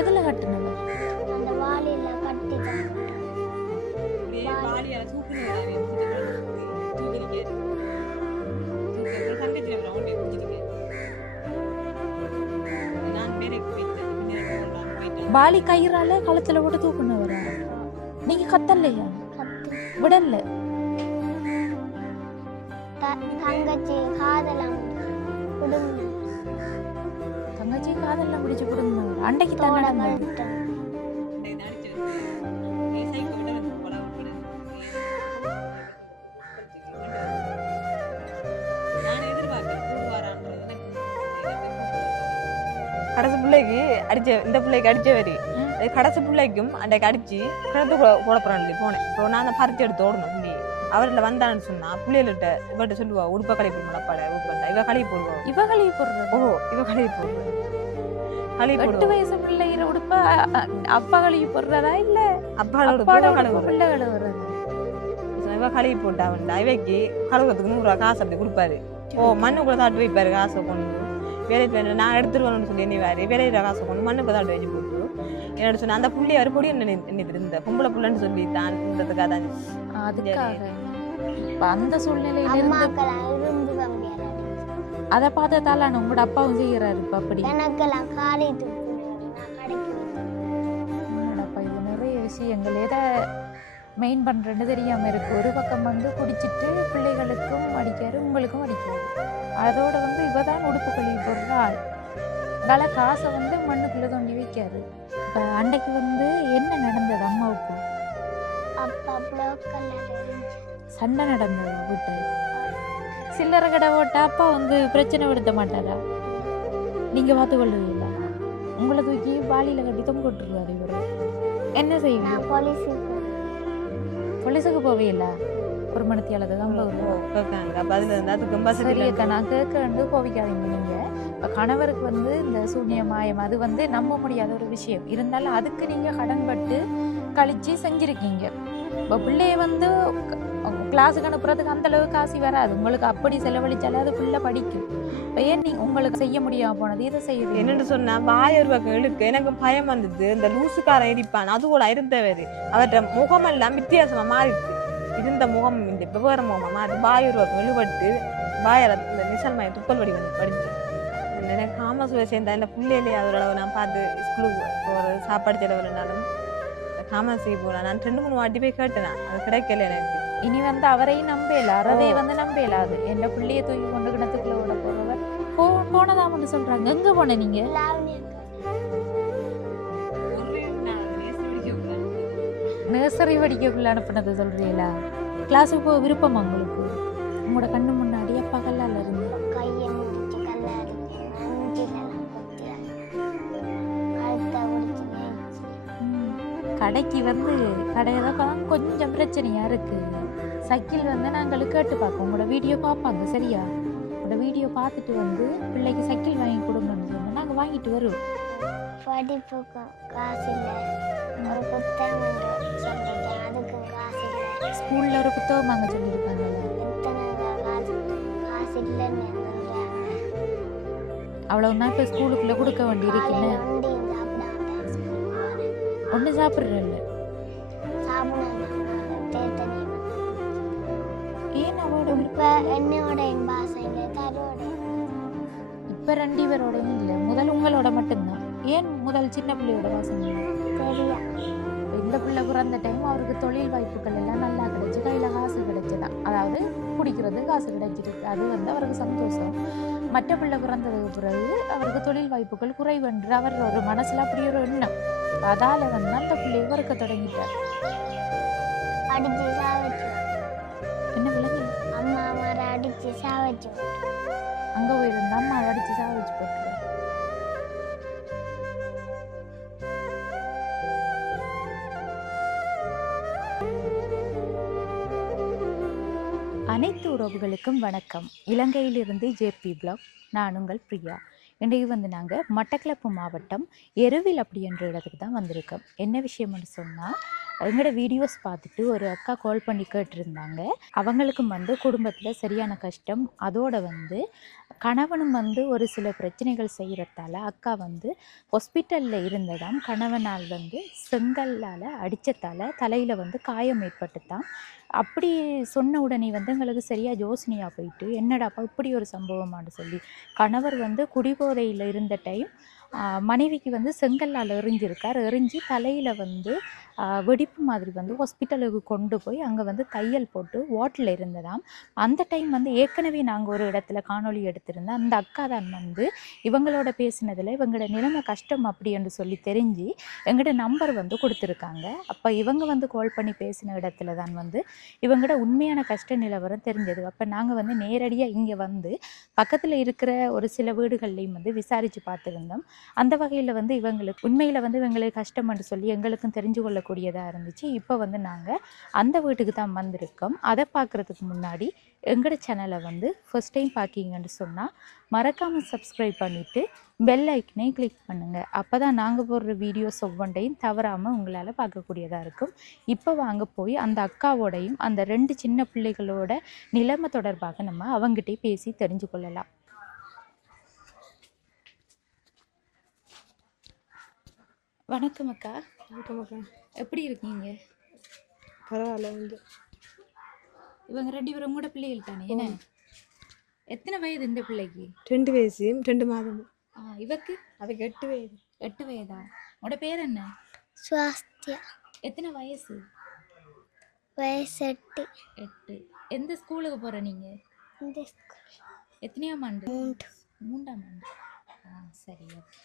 எதுல கட்டுனது? அந்த வாளியில கட்டி தான் வாளியால தூக்குனது தூக்கிருக்கேன் தங்கச்சி ரவுண்டே குடிச்சிருக்கேன் நான் வேலைக்கு போயிட்டேன் பாலி கயிறால கழுத்துல போட்டு தூக்குனவரா? நீங்க கத்தலையா? விடல. தங்கச்சி காதலாம் குடும்பம் தங்கச்சி காதெல்லாம் பிடிச்சு கொடுங்க. அன்னைக்கு தான் நடந்தது. கடைசி பிள்ளைக்கு அடிச்ச இந்த பிள்ளைக்கு அடிச்ச வரி கடைசி பிள்ளைக்கும் அன்றைக்கு அடிச்சு கிணத்து போட போறான் போனேன். இப்போ நான் பறிச்சு எடுத்து ஓடணும் புள்ளி அவர்ல வந்தான்னு சொன்னா பிள்ளைகிட்ட இவட்ட சொல்லுவா உடுப்ப கழி போடுவாப்பாட வந்தா இவ கழி போடுவா. இவ கழுவி போடுறது? ஓ இவ கழி போடுவா. 8 வயசு பிள்ளைகிற உடுப்ப அப்பா கழுவி போடுறதா இல்ல அப்பாவோட பிள்ளை கழுவுறது? இவ கழுவி போட்டா வந்தா இவைக்கு கழுவுறதுக்கு 100 ரூபா காசு அப்படி கொடுப்பாரு. ஓ மண்ணுக்குள்ள தாட்டு வைப்பாரு காசை கொண்டு வேலைக்கு நான் எடுத்துருவேன்னு சொல்லி என்ன வேறு வேலையில காசை கொண்டு மண்ணுக்குள்ள தாட்டு வச்சு போட்டு என்னோட சொன்ன அந்த புள்ளி அவர் பொடி என்ன இருந்த பொம்பளை புள்ளன்னு சொல்லி தான் இருந்ததுக்காக தான். அதுக்காக அந்த சூழ்நிலையில இருந்து அதை பார்த்ததால உங்களோட அப்பாவும் செய்யறாரு. இப்ப அப்படி எனக்கெல்லாம் காலை அப்பா இது நிறைய விஷயங்கள் எதை மெயின் பண்றேன்னு தெரியாம இருக்கு. ஒரு பக்கம் வந்து குடிச்சிட்டு பிள்ளைகளுக்கும் அடிக்காரு உங்களுக்கும் அடிக்காரு. அதோட வந்து இவதான் உடுப்பு கழுவி போடுற ஆள். அதனால காசை வந்து மண்ணுக்குள்ள தோண்டி வைக்காரு. இப்ப அன்னைக்கு வந்து என்ன நடந்தது? அம்மாவுக்கு சண்டை நடந்தது வீட்டு சில்லறை கடை போட்டா அப்பா வந்து பிரச்சனை படுத்த மாட்டாரா? நீங்க பார்த்து கொள்ளுவீங்களா? உங்களை தூக்கி வாளியில கட்டி தொங்க விட்டுருவாரு இவரு. என்ன செய்வீங்க? போலீஸுக்கு போவீங்கள? ஒரு மணித்தியாலது தான் சரியக்கா நான் கேட்க கோவிக்காதீங்க. நீங்க இப்ப கணவருக்கு வந்து இந்த சூன்ய மாயம் அது வந்து நம்ப முடியாத ஒரு விஷயம் இருந்தாலும் அதுக்கு நீங்க கடன்பட்டு கழிச்சு செஞ்சிருக்கீங்க. இப்போ பிள்ளைய வந்து கிளாஸுக்கு அனுப்புறதுக்கு அந்த அளவுக்கு காசு வராது. உங்களுக்கு அப்படி செலவழிச்சாலே அது பிள்ளை படிக்கும். இப்போ ஏன் நீ உங்களுக்கு செய்ய முடியாம போனது இதை செய்யுது என்னன்னு சொன்னா வாயொரு பக்கம் இழுக்கு எனக்கு பயம் வந்தது. இந்த லூசுக்காரன் இருப்பான் அது கூட இருந்தவர் அவற்ற முகமெல்லாம் வித்தியாசமா மாறிடுது. இருந்த முகம் இந்த விவகார முகமா மாறி வாயொரு பக்கம் இழுபட்டு வாயால இந்த நிசல்மாய துப்பல் வடி வந்து படிச்சு எனக்கு காமர்ஸ்ல சேர்ந்தா இந்த பிள்ளையிலே அதோட நான் பார்த்து ஸ்கூலுக்கு போகிற சாப்பாடு செலவுனாலும் காமர்ஸுக்கு போகலாம். நான் 2-3 வாட்டி போய் கேட்டேன் அது கிடைக்கல எனக்கு. இனி வந்து அவரையும் நம்பல அறவே வந்து நம்பலாது. என் பிள்ளைய தூக்கி கொண்டு கிணத்துக்குள்ள விட போறவர் போனதாமன்னு சொல்றாங்க. எங்க போன நீங்க? நர்சரி படிக்கக்குள்ள அனுப்புனது சொல்றீங்களா? கிளாஸுக்கு போக விருப்பமா உங்களுக்கு? உங்களோட கண்ணு முன்னாடி அப்பா கல்லால இருந்து கடைக்கு வந்து கடையில கொஞ்சம் பிரச்சனையா இருக்கு. சைக்கிள் வந்து நாங்கள் கேட்டு பார்ப்போம். உங்களோட வீடியோ பார்ப்பாங்க சரியா? உங்களோட வீடியோ பார்த்துட்டு வந்து பிள்ளைக்கு சைக்கிள் வாங்கி கொடுங்கன்னு சொன்னா நாங்கள் வாங்கிட்டு வருவோம். படிப்புக்கு காசு இல்லை, ஒரு புத்தகம் அதுக்கு காசு இல்லை. ஸ்கூல்ல ஒரு புத்தகம் வாங்க சொல்லியிருக்காங்கல்ல, காசு இல்லைன்னு அவ்வளவுதான். இப்போ ஸ்கூலுக்குள்ள கொடுக்க வேண்டி இருக்குன்னு ஒன்று சாப்பிட்றேன். ஏன் அவரோட என்னோட இப்போ 2 பேரோடையும் இல்லை, முதல் உங்களோட மட்டும்தான். ஏன் முதல் சின்ன பிள்ளையோட வாசனை தெரியா? இந்த பிள்ளை பிறந்த டைம் அவருக்கு தொழில் வாய்ப்புகள் எல்லாம் நல்லா கிடைச்சி கையில் காசு கிடைச்சிதான். அதாவது குடிக்கிறது காசு கிடைச்சிருக்கு, அது வந்து அவருக்கு சந்தோஷம். மற்ற பிள்ளை பிறந்ததுக்கு பிறகு அவருக்கு தொழில் வாய்ப்புகள் குறைவென்று அவர் ஒரு மனசுல அப்படி ஒரு எண்ணம். அதால வந்து அந்த பிள்ளையை வறுக்க தொடங்கிட்டார். என்ன விளங்கு? அம்மா அம்மாரை அடிச்சு சாவச்சு அங்க போயிருந்த அம்மா அடிச்சு சாவச்சு போட்டுருவார். அனைத்து உறவுகளுக்கும் வணக்கம். இலங்கையிலிருந்து ஜேபி பிளாக். நான் உங்கள் பிரியா. இன்றைக்கு வந்து நாங்கள் மட்டக்களப்பு மாவட்டம் எருவில் அப்படின்ற இடத்துக்கு தான் வந்திருக்கோம். என்ன விஷயம்னு சொன்னால், எங்களோட வீடியோஸ் பார்த்துட்டு ஒரு அக்கா கால் பண்ணி கேட்டிருந்தாங்க. அவங்களுக்கும் வந்து குடும்பத்தில் சரியான கஷ்டம், அதோட வந்து கணவனும் வந்து ஒரு சில பிரச்சனைகள் செய்கிறதால அக்கா வந்து ஹாஸ்பிட்டலில் இருந்ததாம். கணவனால் வந்து செங்கல்லால் அடித்ததால் தலையில் வந்து காயம் ஏற்பட்டுத்தான். அப்படி சொன்ன உடனே வந்து எங்களுக்கு சரியாக யோசனையாக போயிட்டு, என்னடாப்பா இப்படி ஒரு சம்பவமானு சொல்லி, கணவர் வந்து குடிபோதையில் இருந்த டைம் மனைவிக்கு வந்து செங்கல்லால் எறிஞ்சிருக்கார். எறிஞ்சு தலையில் வந்து வெடிப்பு மாதிரி வந்து ஹாஸ்பிட்டலுக்கு கொண்டு போய் அங்கே வந்து தையல் போட்டு வாட்டில் இருந்ததாம். அந்த டைம் வந்து ஏற்கனவே நாங்கள் ஒரு இடத்துல காணொளி எடுத்திருந்தோம். அந்த அக்கா தான் வந்து இவங்களோட பேசினதில் இவங்களோட நிலைமை கஷ்டம் அப்படி என்று சொல்லி தெரிஞ்சு எங்களோட நம்பர் வந்து கொடுத்துருக்காங்க. அப்போ இவங்க வந்து கால் பண்ணி பேசின இடத்துல தான் வந்து இவங்களோட உண்மையான கஷ்ட நிலவரம் தெரிஞ்சது. அப்போ நாங்கள் வந்து நேரடியாக இங்கே வந்து பக்கத்தில் இருக்கிற ஒரு சில வீடுகள்லையும் வந்து விசாரித்து பார்த்துருந்தோம். அந்த வகையில் வந்து இவங்களுக்கு உண்மையில் வந்து இவங்களுக்கு கஷ்டம்னு சொல்லி எங்களுக்கும் தெரிஞ்சு கொள்ளக்கூடியதாக இருந்துச்சு. இப்போ வந்து நாங்கள் அந்த வீட்டுக்கு தான் வந்திருக்கோம். அதை பார்க்குறதுக்கு முன்னாடி எங்களோட சேனலை வந்து ஃபர்ஸ்ட் டைம் பார்க்கிங்கன்னு சொன்னால் மறக்காமல் சப்ஸ்கிரைப் பண்ணிவிட்டு பெல் ஐக்கனை கிளிக் பண்ணுங்கள். அப்போ தான் நாங்கள் போடுற வீடியோஸ் ஒவ்வொன்றையும் தவறாமல் உங்களால் பார்க்கக்கூடியதாக இருக்கும். இப்போ வாங்க போய் அந்த அக்காவோடையும் அந்த 2 சின்ன பிள்ளைகளோட நிலைமை தொடர்பாக நம்ம அவங்ககிட்டே பேசி தெரிஞ்சு கொள்ளலாம். வணக்கம் அக்கா. வணக்கம் அக்கா. எப்படி இருக்கீங்க? பரவாயில்ல. வந்து இவங்க 2 பேரும் கூட பிள்ளைகள் தானே? என்ன எத்தனை வயது இந்த பிள்ளைக்கு? 2 வயசு 2 மாதம். இவக்கு? அதுக்கு 8 வயது. 8 வயதா? உங்களோட பேர் என்ன? சுவாஸ்தியா. எத்தனை வயசு? வயசு 8. 8. எந்த ஸ்கூலுக்கு போகிற நீங்கள்? இந்த எத்தனையாம் ஆண்டு? 3. 3ஆம் ஆண்டு. சரி, ஓகே.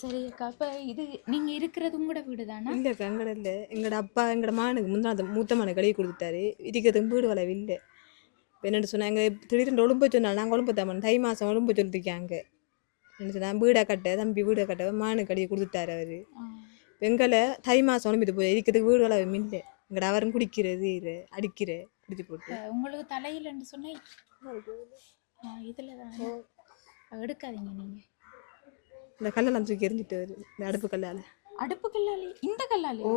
சரி அக்கா, இப்போ இது நீங்கள் இருக்கிறது உங்களோட வீடு தானே? இல்லைக்கா, எங்கட இல்லை. எங்களோட அப்பா எங்களோட மானுக்கு முன்னாடி மூத்த மனை கழுவி கொடுத்துட்டாரு. இருக்கிறதுக்கு வீடு வளவு இல்லை. இப்போ என்னென்னு சொன்னாங்க, திடீர்னு ஒழும்பு சொன்னால் நாங்கள் ஒழும்பு தான் தை மாதம் ஒழும்பு சொல்லியிருக்காங்க. என்ன சொன்னால் வீடை கட்ட தம்பி வீடை கட்ட மானு கழுவி கொடுத்துட்டாரு அவர். எங்களை தை மாதம் ஒழும்பிட்டு போய் இருக்கிறதுக்கு வீடு வளவு இல்லை. எங்கட அவரும் குடிக்கிறது அடிக்கிற குடிச்சு போட்டு உங்களுக்கு தலையில்ன்னு சொன்னால் இதில் தான் எடுக்காதீங்க நீங்கள். இந்த கல்லெல்லாம் தூக்கி எறிஞ்சிட்டு வருது, இந்த அடுப்பு கல்லால். அடுப்பு கல்லாலே? இந்த கல்லாலே? ஓ,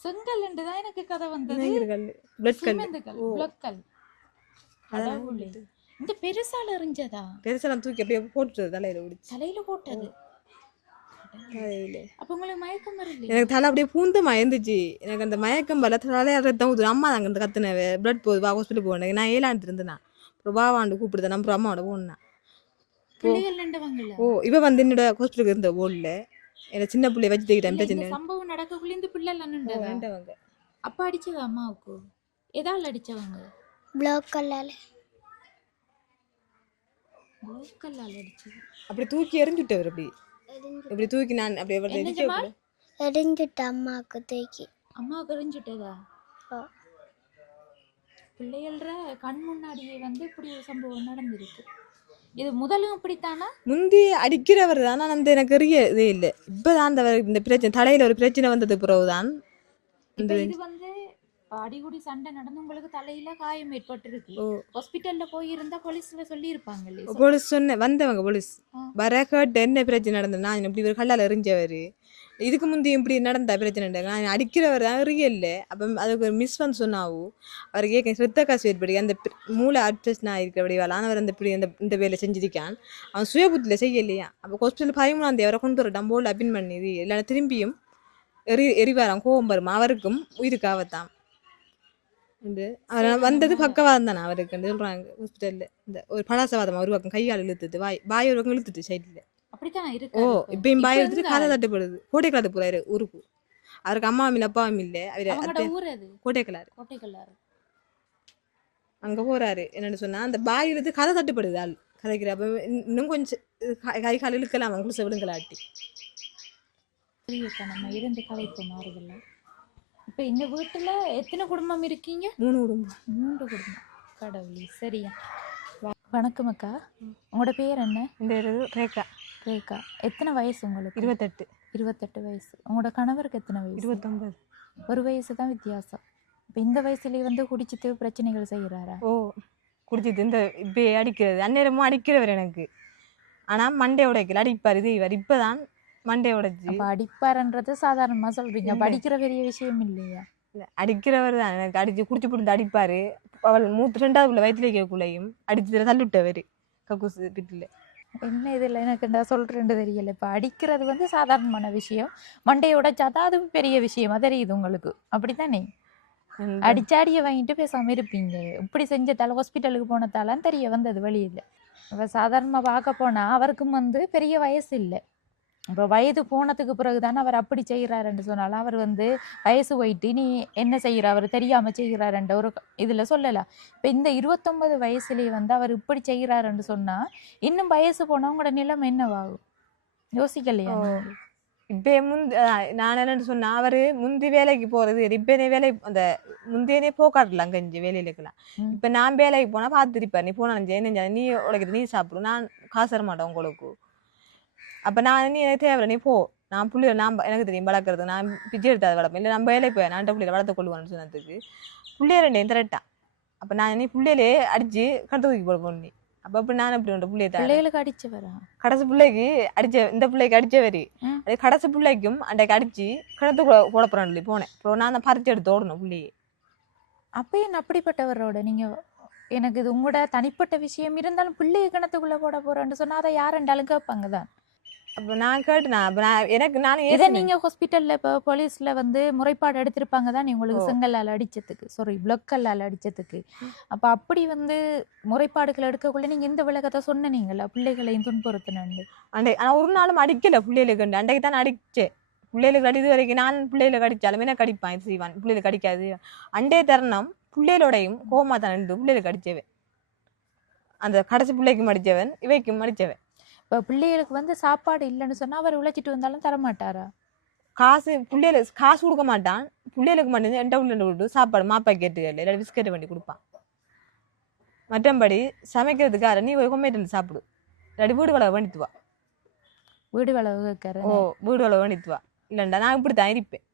செங்கல் தான் எனக்கு கதை வந்தது. கல், பிளட் கல். பிளட் கல். இந்த பெருசால எறிஞ்சதா? பெருசெல்லாம் தூக்கி அப்படியே போட்டுட்டு தலையில ஓடிச்சு. தலையில போட்டது? தலையில. அப்ப உங்களுக்கு மயக்கம் வரல? எனக்கு தலை அப்படியே பூந்தமா இருந்துச்சு. எனக்கு அந்த மயக்கம் வரல, தலையில ரத்தம் ஊத்துது. அம்மா தாங்க இந்த கத்துனவே பிளட் போகுது, வா ஹாஸ்பிட்டல் போனேன். நான் 7ஆண்டு இருந்தேன். அப்புறம் வாவாண்டு கூப்பிடுதேன். அப்புறம் அம்மாவோட போனேன். ஓ, இவ வந்து என்னோட ஹாஸ்பிட்டலுக்கு இருந்த ஓடல. என்ன சின்ன பிள்ளைய வச்சு தூக்கிட்டேன். பிரச்சனை சம்பவம் நடக்கக்குள்ள இந்த பிள்ளை எல்லாம் அப்ப அடிச்சது அம்மாவுக்கு? எதால அடிச்சவங்க? பிளாக் கல்லால. பிளாக் கல்லால அடிச்சது? அப்படி தூக்கி எறிஞ்சுட்டவர். அப்படி தூக்கி நான் அப்படியே எரிஞ்சுட்டு அம்மாவுக்கு தூக்கி. அம்மாவுக்கு எரிஞ்சுட்டதா? பிள்ளைகள கண் முன்னாடியே வந்து இப்படி ஒரு சம்பவம் நடந்திருக்கு. இது முதலும் அப்படித்தானா? முந்தி அடிக்கிறவர் தான். அந்த எனக்கு இதே இல்லை. இப்பதான் அந்த இந்த பிரச்சனை தலையில ஒரு பிரச்சனை வந்தது பிறகுதான். இது வந்து அடிகுடி சண்டை நடந்து உங்களுக்கு தலையில காயம் ஏற்பட்டிருக்கு. ஹாஸ்பிட்டல்ல போய் இருந்தா போலீஸ்ல சொல்லி இருப்பாங்க. போலீஸ் சொன்ன வந்தவங்க போலீஸ் வர கேட்டு என்ன பிரச்சனை நடந்தது. நான் இப்படி ஒரு கல்லால் எறிஞ்சவர். இதுக்கு முந்தி இப்படி நடந்த பிரச்சனை நான் அடிக்கிறவர் தான் இல்லை. அப்போ அதுக்கு ஒரு மிஸ் வந்து சொன்னாவும் அவர் கேட்க சித்த காசு ஏற்படி அந்த மூளை அட்ரஸ்னா இருக்கிறபடி வேலை அவர் அந்த இப்படி இந்த வேலை செஞ்சிருக்கான். அவன் சுயபுத்தியில் செய்யலையா. அப்போ ஹாஸ்பிட்டல் 13 அவரை கொண்டு வரட்டான் போல் அப்பின் பண்ணி இது இல்லைன்னா திரும்பியும் எரிவாராம். கோவம் வருமா அவருக்கும் உயிருக்கு ஆபத்தாம். அவர் வந்தது பக்கவாதம் தானே அவருக்கு சொல்றாங்க. ஹாஸ்பிட்டல்ல இந்த ஒரு பலாசவாதம் ஒரு பக்கம் கையால் இழுத்துட்டு வாய் ஒரு பக்கம் இழுத்துட்டு சைட்ல. ஓ, இப்பயும் பாய் எடுத்துட்டு காலை தட்டுப்படுது. கோட்டைக்கலாத்து போறாரு ஊருக்கு. அவருக்கு அம்மாவும் இல்லை அப்பாவும் இல்லை. அவரு கோட்டைக்கலாறு அங்க போறாரு. என்னன்னு சொன்னா அந்த பாய் எடுத்து கதை தட்டுப்படுது. ஆள் கதைக்கிற அப்ப இன்னும் கொஞ்சம் கை கால் இழுக்கலாம் குளிச விழுங்கலாட்டி. நம்ம இருந்து கதைப்பு மாறுதல்ல. இப்ப இந்த வீட்டுல எத்தனை குடும்பம் இருக்கீங்க? 3 குடும்பம். 3 குடும்பம். கடவுளே, சரியா. வணக்கம் அக்கா. உங்களோட பேர் என்ன? இந்த ரேகா. ரேகா. எத்தனை வயசு உங்களுக்கு? 28. 28 வயசு. உங்களோட கணவருக்கு எத்தனை வயசு? 29. ஒரு வயசு தான் வித்தியாசம். இப்போ இந்த வயசுலேயே வந்து குடிச்சிட்டு பிரச்சனைகள் செய்கிறாரா? ஓ, குடிச்சிட்டு இந்த இப்போ அடிக்கிறது. அந்நேரமும் அடிக்கிறவர் எனக்கு. ஆனா மண்டை உடைக்கல அடிப்பாரு இது இவர் இப்பதான் மண்டை உடைச்சு. அப்ப அடிப்பாருன்றது சாதாரணமா சொல்றீங்க, படிக்கிற பெரிய விஷயம் இல்லையா? அடிக்கிறவர் தான் எனக்கு அடிச்சு குடிச்சு பிடிந்து அடிப்பாரு. அவள் 2வது வயிற்றுல கேக்குள்ளையும் அடிச்சு தள்ளிவிட்டவர் கக்கூசு பிட்டில. என்ன இதுல எனக்கு நான் சொல்றேன்னு தெரியல. இப்ப அடிக்கிறது வந்து சாதாரணமான விஷயம், மண்டையை உடைச்சாதான் அது பெரிய விஷயமா தெரியுது உங்களுக்கு, அப்படித்தானே? அடிச்சாடிய வாங்கிட்டு பேசாம இருப்பீங்க. இப்படி செஞ்சதால ஹாஸ்பிட்டலுக்கு போனதாலும் தெரிய வந்தது வெளியில. இப்ப சாதாரணமா பார்க்க போனா அவருக்கும் வந்து பெரிய வயசு இல்லை. இப்போ வயது போனதுக்கு பிறகுதானே அவர் அப்படி செய்கிறாருன்னு சொன்னாலும் அவர் வந்து வயசு போயிட்டு நீ என்ன செய்கிற அவர் தெரியாம செய்கிறாருன்ற ஒரு இதுல சொல்லலாம். இப்போ இந்த 29 வயசுலேயே வந்து அவர் இப்படி செய்கிறாருன்னு சொன்னா இன்னும் வயசு போனவங்களோட நிலைமை என்னவாகும் யோசிக்கலையா? இப்ப நான் என்னன்னு சொன்னா அவரு முந்தி வேலைக்கு போறது இப்பனே வேலை அந்த முந்தையனே போக்காட்டலாம் கஞ்சி வேலையில இருக்கலாம். இப்ப நான் வேலைக்கு போனா பாத்துருப்பேன், நீ போனா நீ உழைக்கிறது நீ சாப்பிடு, நான் காசு தர மாட்டேன் உங்களுக்கு. அப்ப நான் நீ எனக்கு தேவை நீ போ, நான் புள்ளிய நான் எனக்கு தெரியும் வளர்க்கறது, நான் பிச்சை எடுத்தாது வளர்ப்பேன், இல்லை நான் வேலைக்கு போய் நான் பிள்ளைய வளர்த்து கொள்ளுவேன்னு சொன்னதுக்கு புள்ளைய 2 திரட்டான். அப்ப நான் நீ பிள்ளையிலே அடிச்சு கடத்து தூக்கி போட போனி. அப்ப அப்படி நான் எப்படி உண்டு பிள்ளைகளுக்கு அடிச்சு வரா கடைசி பிள்ளைக்கு அடிச்ச இந்த பிள்ளைக்கு அடிச்சவரி அது கடைசி பிள்ளைக்கும் அன்றைக்கு அடிச்சு கிணத்து போட போறான் போனேன். அப்புறம் நான் தான் பறிச்சு எடுத்து ஓடணும் பிள்ளையே. அப்பயும் அப்படிப்பட்டவரோட நீங்க எனக்கு இது உங்களோட தனிப்பட்ட விஷயம் இருந்தாலும் பிள்ளைய கிணத்துக்குள்ள போட போறேன்னு சொன்னா அதை யாருண்டாலும் கேட்பாங்கதான். அப்ப நான் கேட்டேன் எனக்கு நானும் இதை நீங்க ஹாஸ்பிட்டல்ல இப்போ போலீஸ்ல வந்து முறைப்பாடு எடுத்திருப்பாங்க தான் உங்களுக்கு செங்கல்லால் அடிச்சதுக்கு, சாரி பிளக்கல்லால் அடிச்சதுக்கு. அப்ப அப்படி வந்து முறைப்பாடுகள் எடுக்கக்குள்ள நீங்க இந்த விளக்கத்தை சொன்னீங்களா பிள்ளைகளையும் துன்புறுத்தினு? ஆனா ஒரு நாளும் அடிக்கல பிள்ளைகளுக்கு, அன்றைக்கு தான் அடிச்சேன். பிள்ளைகளுக்கு அடிது வரைக்கும் நான் பிள்ளைகளுக்கு அடிச்சாலும் எனக்கு அடிப்பான் இது செய்வான், பிள்ளைகளுக்கு அடிக்காது. அண்டே தருணம் பிள்ளைகளோடையும் கோமா தான் நின்று பிள்ளைகளுக்கு அடிச்சவன், அந்த கடைசி பிள்ளைக்கும் அடிச்சவன் இவைக்கும் அடிச்சவன். இப்போ பிள்ளைகளுக்கு வந்து சாப்பாடு இல்லைன்னு சொன்னா அவர் உழைச்சிட்டு வந்தாலும் தரமாட்டாரா? காசு பிள்ளைகளுக்கு காசு கொடுக்க மாட்டான், பிள்ளைகளுக்கு மட்டும் எண்ட உள்ள விட்டு சாப்பாடு மாப்பா கேட்டு இல்லை பிஸ்கெட் பண்ணி கொடுப்பான். மற்றபடி சமைக்கிறதுக்கார நீ கொம்மைட்டு சாப்பிடு, இல்லாட்டி வீடு வளவு வேண்டித்துவா. வீடு வளவு கேட்கற? வீடு வளவு வேண்டித்துவா, இல்லைண்டா நான் இப்படி தான் இருப்பேன்.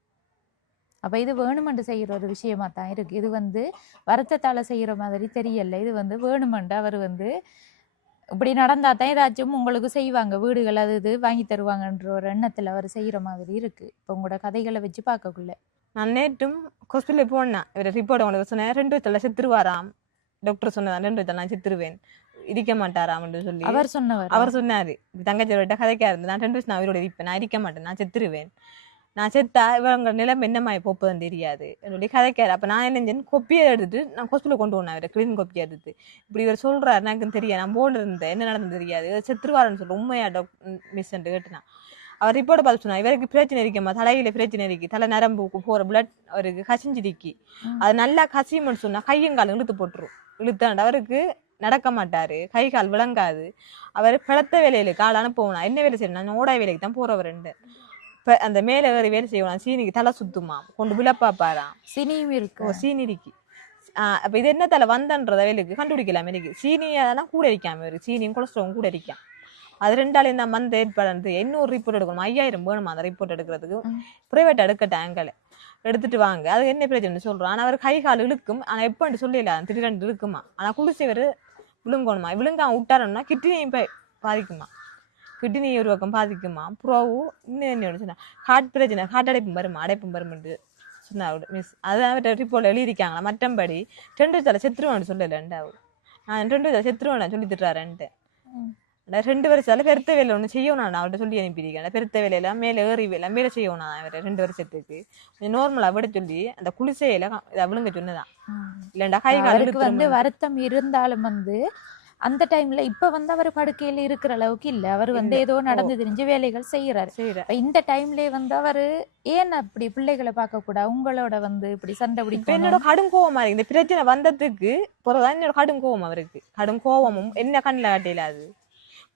அப்ப இது வேணுமென்று செய்யற ஒரு விஷயமா தான் இருக்கு. இது வந்து வருத்தத்தால செய்யற மாதிரி தெரியல. இது வந்து வேணுமென்று அவர் வந்து இப்படி நடந்தா தான் ஏதாச்சும் உங்களுக்கு செய்வாங்க, வீடுகள் அது இது வாங்கி தருவாங்கன்ற ஒரு எண்ணத்துல அவர் செய்யற மாதிரி இருக்கு இப்போ உங்களோட கதைகளை வச்சு பார்க்கக்குள்ள. நான் நேற்றும் ஹாஸ்பிட்டலுக்கு போனேன், இவர் ரிப்போர்ட் உங்களுக்கு சொன்னேன் 2 வயசுல செத்துருவாராம். டாக்டர் சொன்னதான் 2 வயசுல நான் செத்துருவேன், இருக்க மாட்டாராம்னு சொல்லி அவர் சொன்னவர். அவர் சொன்னாரு தங்கச்சியோட கதைக்கா இருந்து நான் 2 வயசு நான் அவரோட இருப்பேன், நான் இருக்க மாட்டேன், நான் செத்துருவேன், நான் செத்தா இவங்க நிலைமை என்னமாய் போப்பதுன்னு தெரியாது என்னுடைய கதைக்காரு. அப்போ நான் என்ன செஞ்சேன், கொப்பியை எடுத்துட்டு நான் ஹாஸ்பிட்டலுக்கு கொண்டு போனேன், அவரை கிளீன் கொப்பியை எடுத்து. இப்படி இவர் சொல்றாரு எனக்கு தெரியாது, நான் போர்டு இருந்தேன், என்ன நடந்து தெரியாது, இவர் செத்துருவாருன்னு சொல்ல உண்மையா மிஸ்ன்ட்டு கேட்டுனா அவர் ரிப்போர்ட்டை பார்த்து சொன்னா இவருக்கு பிரச்சனை இருக்குமா, தலையில பிரச்சனை இருக்கு, தலை நரம்புக்கு போற பிளட் அவருக்கு கசிஞ்சிருக்கு, அது நல்லா கசியும்னு சொன்னா கையங்கால் இழுத்து போட்டுரும், இழுத்தாண்டு அவருக்கு நடக்க மாட்டாரு, கை கால் விளங்காது, அவர் பிளத்த வேலையில கால் அனுப்புவோம், என்ன வேலை செய்யணும், நான் ஓடாய் வேலைக்கு தான் போறவர். இப்போ அந்த மேலே வேறு வேலை செய்யணும், சீனிக்கு தலை சுத்துமா கொண்டு விழப்பாப்பாராம், சீனியும் இருக்கு, சீனி இருக்கு. அப்போ இது என்ன தலை வந்தன்றத வேலைக்கு கண்டுபிடிக்கலாம், எனக்கு சீனியானா கூட இருக்காம இருக்கு, சீனியும் கொலஸ்ட்ராலும் கூட இருக்கான். அது 2 தான் மந்த ஏற்பாடு. இன்னொரு ரிப்போர்ட் எடுக்கணும், 5000 வேணுமா அந்த ரிப்போர்ட் எடுக்கிறதுக்கு, பிரைவேட் எடுக்கட்டேன் அங்கே எடுத்துட்டு வாங்க, அது என்ன பிரச்சனை சொல்றோம். ஆனால் அவர் கை கால் இழுக்கும், ஆனால் எப்போன்ட்டு சொல்லல, திடீரெண்டு இருக்குமா, ஆனால் குளிச்சவர் விழுங்கணுமா, விழுங்காம விட்டாரோம்னா கிட்னியும் பாதிக்குமா, கிட்னி ஒரு பக்கம் பாதிக்குமா, புறாவு இன்னும் என்ன சொன்னா ஹார்ட் பிரச்சனை, ஹார்ட் அடைப்பும் வருமென்று சொன்னா மிஸ். அதான் ரிப்போர்ட்ல எழுதியிருக்காங்களா. மற்றபடி 2 வயசுல செத்துருவான்னு சொல்லலண்டு அவர், நான் 2 வயசுல செத்துருவேன் சொல்லி திட்டுறாருன்ட்டு. 2 வருஷத்துல பெருத்த வேலை ஒன்று செய்யணும், நான் அவர்கிட்ட சொல்லி அனுப்பியிருக்கேன், பெருத்த வேலையெல்லாம் மேலே ஏறி வேலை மேலே செய்யணும் நான் அவர் 2 வருஷத்துக்கு கொஞ்சம் நார்மலாக விட சொல்லி அந்த குளிசையில இதை விழுங்க சொன்னதான். இல்லைண்டா கை காலுக்கு வந்து வருத்தம் இருந்தாலும் வந்து அந்த டைம்ல இப்ப வந்து அவர் படுக்கையில இருக்கிற அளவுக்கு இல்ல, அவர் வந்து ஏதோ நடந்து தெரிஞ்சு வேலைகள் செய்யறாரு. இந்த டைம்ல வந்து அவரு ஏன் அப்படி பிள்ளைகளை பார்க்க கூடாது, உங்களோட வந்து இப்படி சண்டை பிடிக்கும். என்னோட கடும் கோவமா இருக்கு, இந்த பிரச்சனை வந்ததுக்கு பிறகுதான் என்னோட கடும் கோவம் அவருக்கு, கடும் கோவமும் என்ன கண்ணில் காட்டையில அது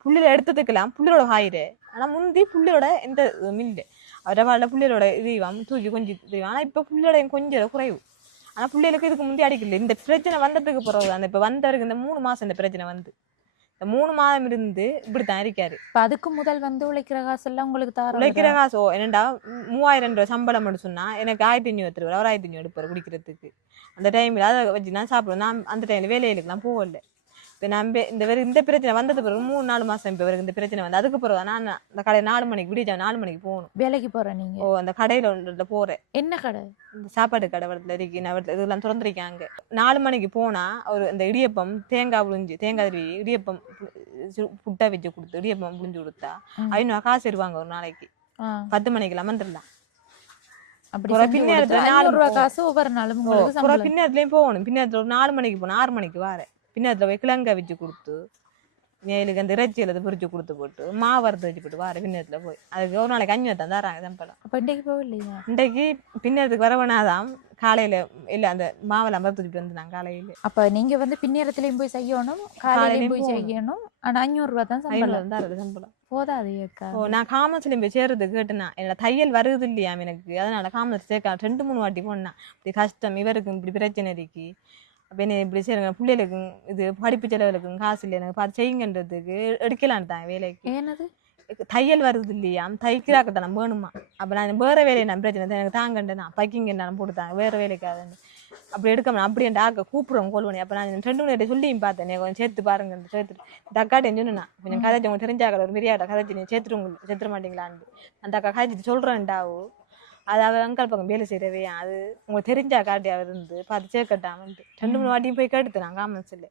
புள்ளில எடுத்ததுக்கெல்லாம் புள்ளியோட ஹாயிரு. ஆனா முந்தி புள்ளியோட எந்த இல்லை, அவரை வாழ்ல புள்ளியோட இதுவாம் தூக்கி கொஞ்சம் இதுவாம். ஆனா இப்ப புள்ளியோட கொஞ்சம் குறைவு. ஆனா பிள்ளைகளுக்கு இதுக்கு முந்தைய அடிக்கல, இந்த பிரச்சனை வந்ததுக்கு பிறகு அந்த இப்ப வந்தவருக்கு இந்த 3 மாசம் இந்த பிரச்சனை வந்து இந்த 3 மாதம் இருந்து இப்படித்தான் இருக்காரு. இப்ப அதுக்கு முதல் வந்து உழைக்கிற காசு எல்லாம் உங்களுக்கு தர உழைக்கிற காசோ என்னண்டா 3000 ரூபாய் சம்பளம் சொன்னா எனக்கு 1500 ரூபாய், 1500 எடுப்பாரு குடிக்கிறதுக்கு. அந்த டைம்ல அதை வச்சு நான் சாப்பிடுவேன், நான் அந்த டைம்ல வேலைகளுக்குலாம் போகல. இப்போ நம்ம இந்த பிரச்சனை வந்தது பிறகு 3-4 மாசம் இப்போ இந்த பிரச்சனை வந்து அதுக்கு பிறகு நான் அந்த கடை 4 மணிக்கு விடிய 4 மணிக்கு போகணும். வேலைக்கு போறேன் நீங்க? ஓ அந்த கடையில ஒன்று போறேன். என்ன கடை? இந்த சாப்பாடு கடை வரத்துல இருக்கு, இதெல்லாம் திறந்துருக்காங்க. 4 மணிக்கு போனா ஒரு இந்த இடியப்பம் தேங்காய் திருவி இடியப்பம் புட்டா வச்சு கொடுத்து இடியப்பம் புளிஞ்சு கொடுத்தா 500 காசு இருவாங்க ஒரு நாளைக்கு. 10 மணிக்கு வந்துடலாம். ரூபாய் காசு ஒவ்வொரு நாளும் பின்னத்துலயும் போகணும். பின்னத்துல ஒரு 4 மணிக்கு போகணும், 6 மணிக்கு வாரேன். பின்னத்துல போய் கிழங்கா வச்சு கொடுத்து மேலுக்கு அந்த இறைச்சியில பொரிச்சு கொடுத்து போட்டு மாவரத்து வச்சு போட்டு வார பின்னத்துல போய் அதுக்கு ஒரு நாளைக்கு 500 தான் தராங்க சம்பளம். அப்ப இன்றைக்கு போகலையா? இன்றைக்கு பின்னத்துக்கு வரவேனாதான் காலையில இல்ல அந்த மாவெல்லாம் வறுத்துட்டு வந்து நான் காலையில. அப்ப நீங்க வந்து பின்னேரத்துலயும் போய் செய்யணும், காலையிலயும் போய் செய்யணும். ஆனா 500 ரூபாய் தான் சம்பளம். சம்பளம் போதாது அக்கா. ஓ நான் காமர்ஸ்லயும் போய் சேர்றது கேட்டுனா என்னோட தையல் வருது இல்லையா எனக்கு, அதனால காமர்ஸ் சேர்க்க 2-3 வாட்டி போனா இப்படி கஷ்டம், இவருக்கு இப்படி பிரச்சனை இருக்கு, அப்ப என்ன இப்படி செய்யுங்க, பிள்ளைகளுக்கு இது படிப்பு செலவுகளுக்கும் காசு இல்லை, எனக்கு பார்த்து செய்யுங்கன்றதுக்கு எடுக்கலான்னு தான் வேலைக்கு. என்னது தையல் வருது இல்லையா, தைக்கிறாக்கத்தான் நம்ம வேணுமா. அப்ப நான் வேற வேலையை நான் பிரச்சனை எனக்கு தாங்கண்டு நான் பைக்கிங்க நான் போட்டுத்தாங்க வேற வேலைக்காக அப்படி எடுக்கணும். அப்படி என் டாக்க கூப்பிடுறோம் கோல் பண்ணி. அப்ப நான் 2 மணி சொல்லியும் பார்த்தேன், நீ கொஞ்சம் சேர்த்து பாருங்க சேர்த்துட்டு தக்காட்டு சொன்னா கொஞ்சம் கதைச்சு உங்களுக்கு தெரிஞ்சாக்க ஒரு பெரியாட்ட கதைச்சு நீ சேர்த்துட மாட்டீங்களான்னு அந்த அக்கா கதைச்சிட்டு சொல்றேன்டாவோ. அது அவ அங்காள் பக்கம் வேலை செய்யறவே அது உங்களுக்கு தெரிஞ்சா காட்டி அவர் இருந்து பார்த்து சேர்க்கட்டாமன்ட்டு 2-3 வாட்டியும் போய் கேட்டுட்டு நான் காமன்ஸ்ல.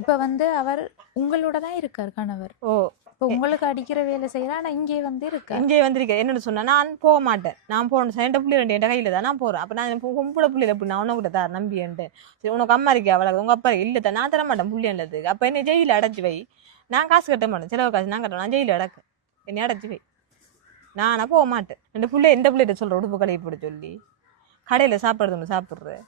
இப்ப வந்து அவர் உங்களோட தான் இருக்கார் கணவர். ஓ இப்ப உங்களுக்கு அடிக்கிற வேலை செய்யறா, ஆனா இங்கே வந்து இருக்கா. இங்கே வந்திருக்கேன். என்னன்னு சொன்னா நான் போக மாட்டேன், நான் போகணும் சண்டை புள்ளி 2 என் கையில தான் நான் போறேன். அப்ப நான் பொம்பளை புள்ளியில எப்படி நான் உனக்கு தார் நம்பின்ட்டு சரி உனக்கு அம்மா இருக்கா அவளுக்கு உங்க அப்பா இல்ல தான் நான் தர மாட்டேன் புள்ளின்றதுக்கு. அப்ப என்ன ஜெயில அடைச்சு வை, நான் காசு கட்ட மாட்டேன், செலவு காசு நான் கட்டணும், நான் ஜெயில அடக்க என்னை அடைச்சு வை, நானா போக மாட்டேன். எந்த பிள்ளைகிட்ட சொல்ற உடுப்பு கழுவி போட சொல்லி கடையில சாப்பாடு சாப்பிடுறேன்.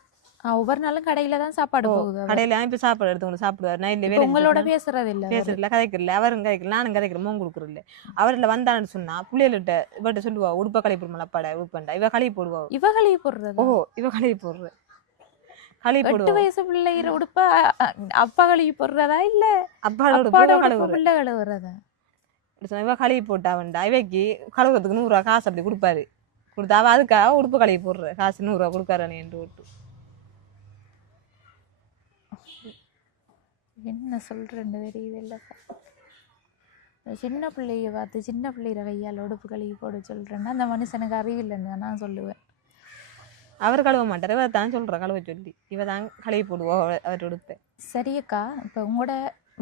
ஒவ்வொரு நாளும் கடையில தான் சாப்பாடு போகுது. கடையில இப்ப சாப்பாடு எடுத்து சாப்பிடுவாரு. நைட்ல வேலை உங்களோட பேசுறது இல்ல கதைக்கல, அவரும் கதைக்கல, நானும் கதைக்கிறேன், மோங்க கொடுக்குறல. அவர்ல வந்தான்னு சொன்னா பிள்ளைகிட்ட இவட்ட சொல்லுவா உடுப்பா கழுவி போடுமா அப்பாடா உடுப்பண்டா இவ கழுவி போடுவா. இவ கழுவி போடுறது? ஓ இவ கழுவி போடுற கழுவி போடுவா. 8 வயசு பிள்ளைகிற உடுப்பா அப்பா கழுவி போடுறதா இல்ல அப்பாவோட பிள்ளை கழுவுறதா? இவ கழுவி போட்டாவண்டா இவைக்கு கழுவுறதுக்கு 100 ரூபா காசு அப்படி கொடுப்பாரு. கொடுத்தா அவ அதுக்காக உடுப்பு கழுவி போடுற காசு 100 ரூபா கொடுக்காரு என்று ஓட்டு. என்ன சொல்றேன்னு தெரியுது இல்லக்கா. சின்ன பிள்ளைய பார்த்து சின்ன பிள்ளைய கையால் உடுப்பு கழுவி போட சொல்றேன்னா அந்த மனுஷனுக்கு அறிவில்லைன்னு நான் சொல்லுவேன். அவர் கழுவ மாட்டார், இவ தான் சொல்ற கழுவ சொல்லி இவ தான் கழுவி போடுவோம் அவர் உடுப்பேன். சரியக்கா, இப்போ உங்களோட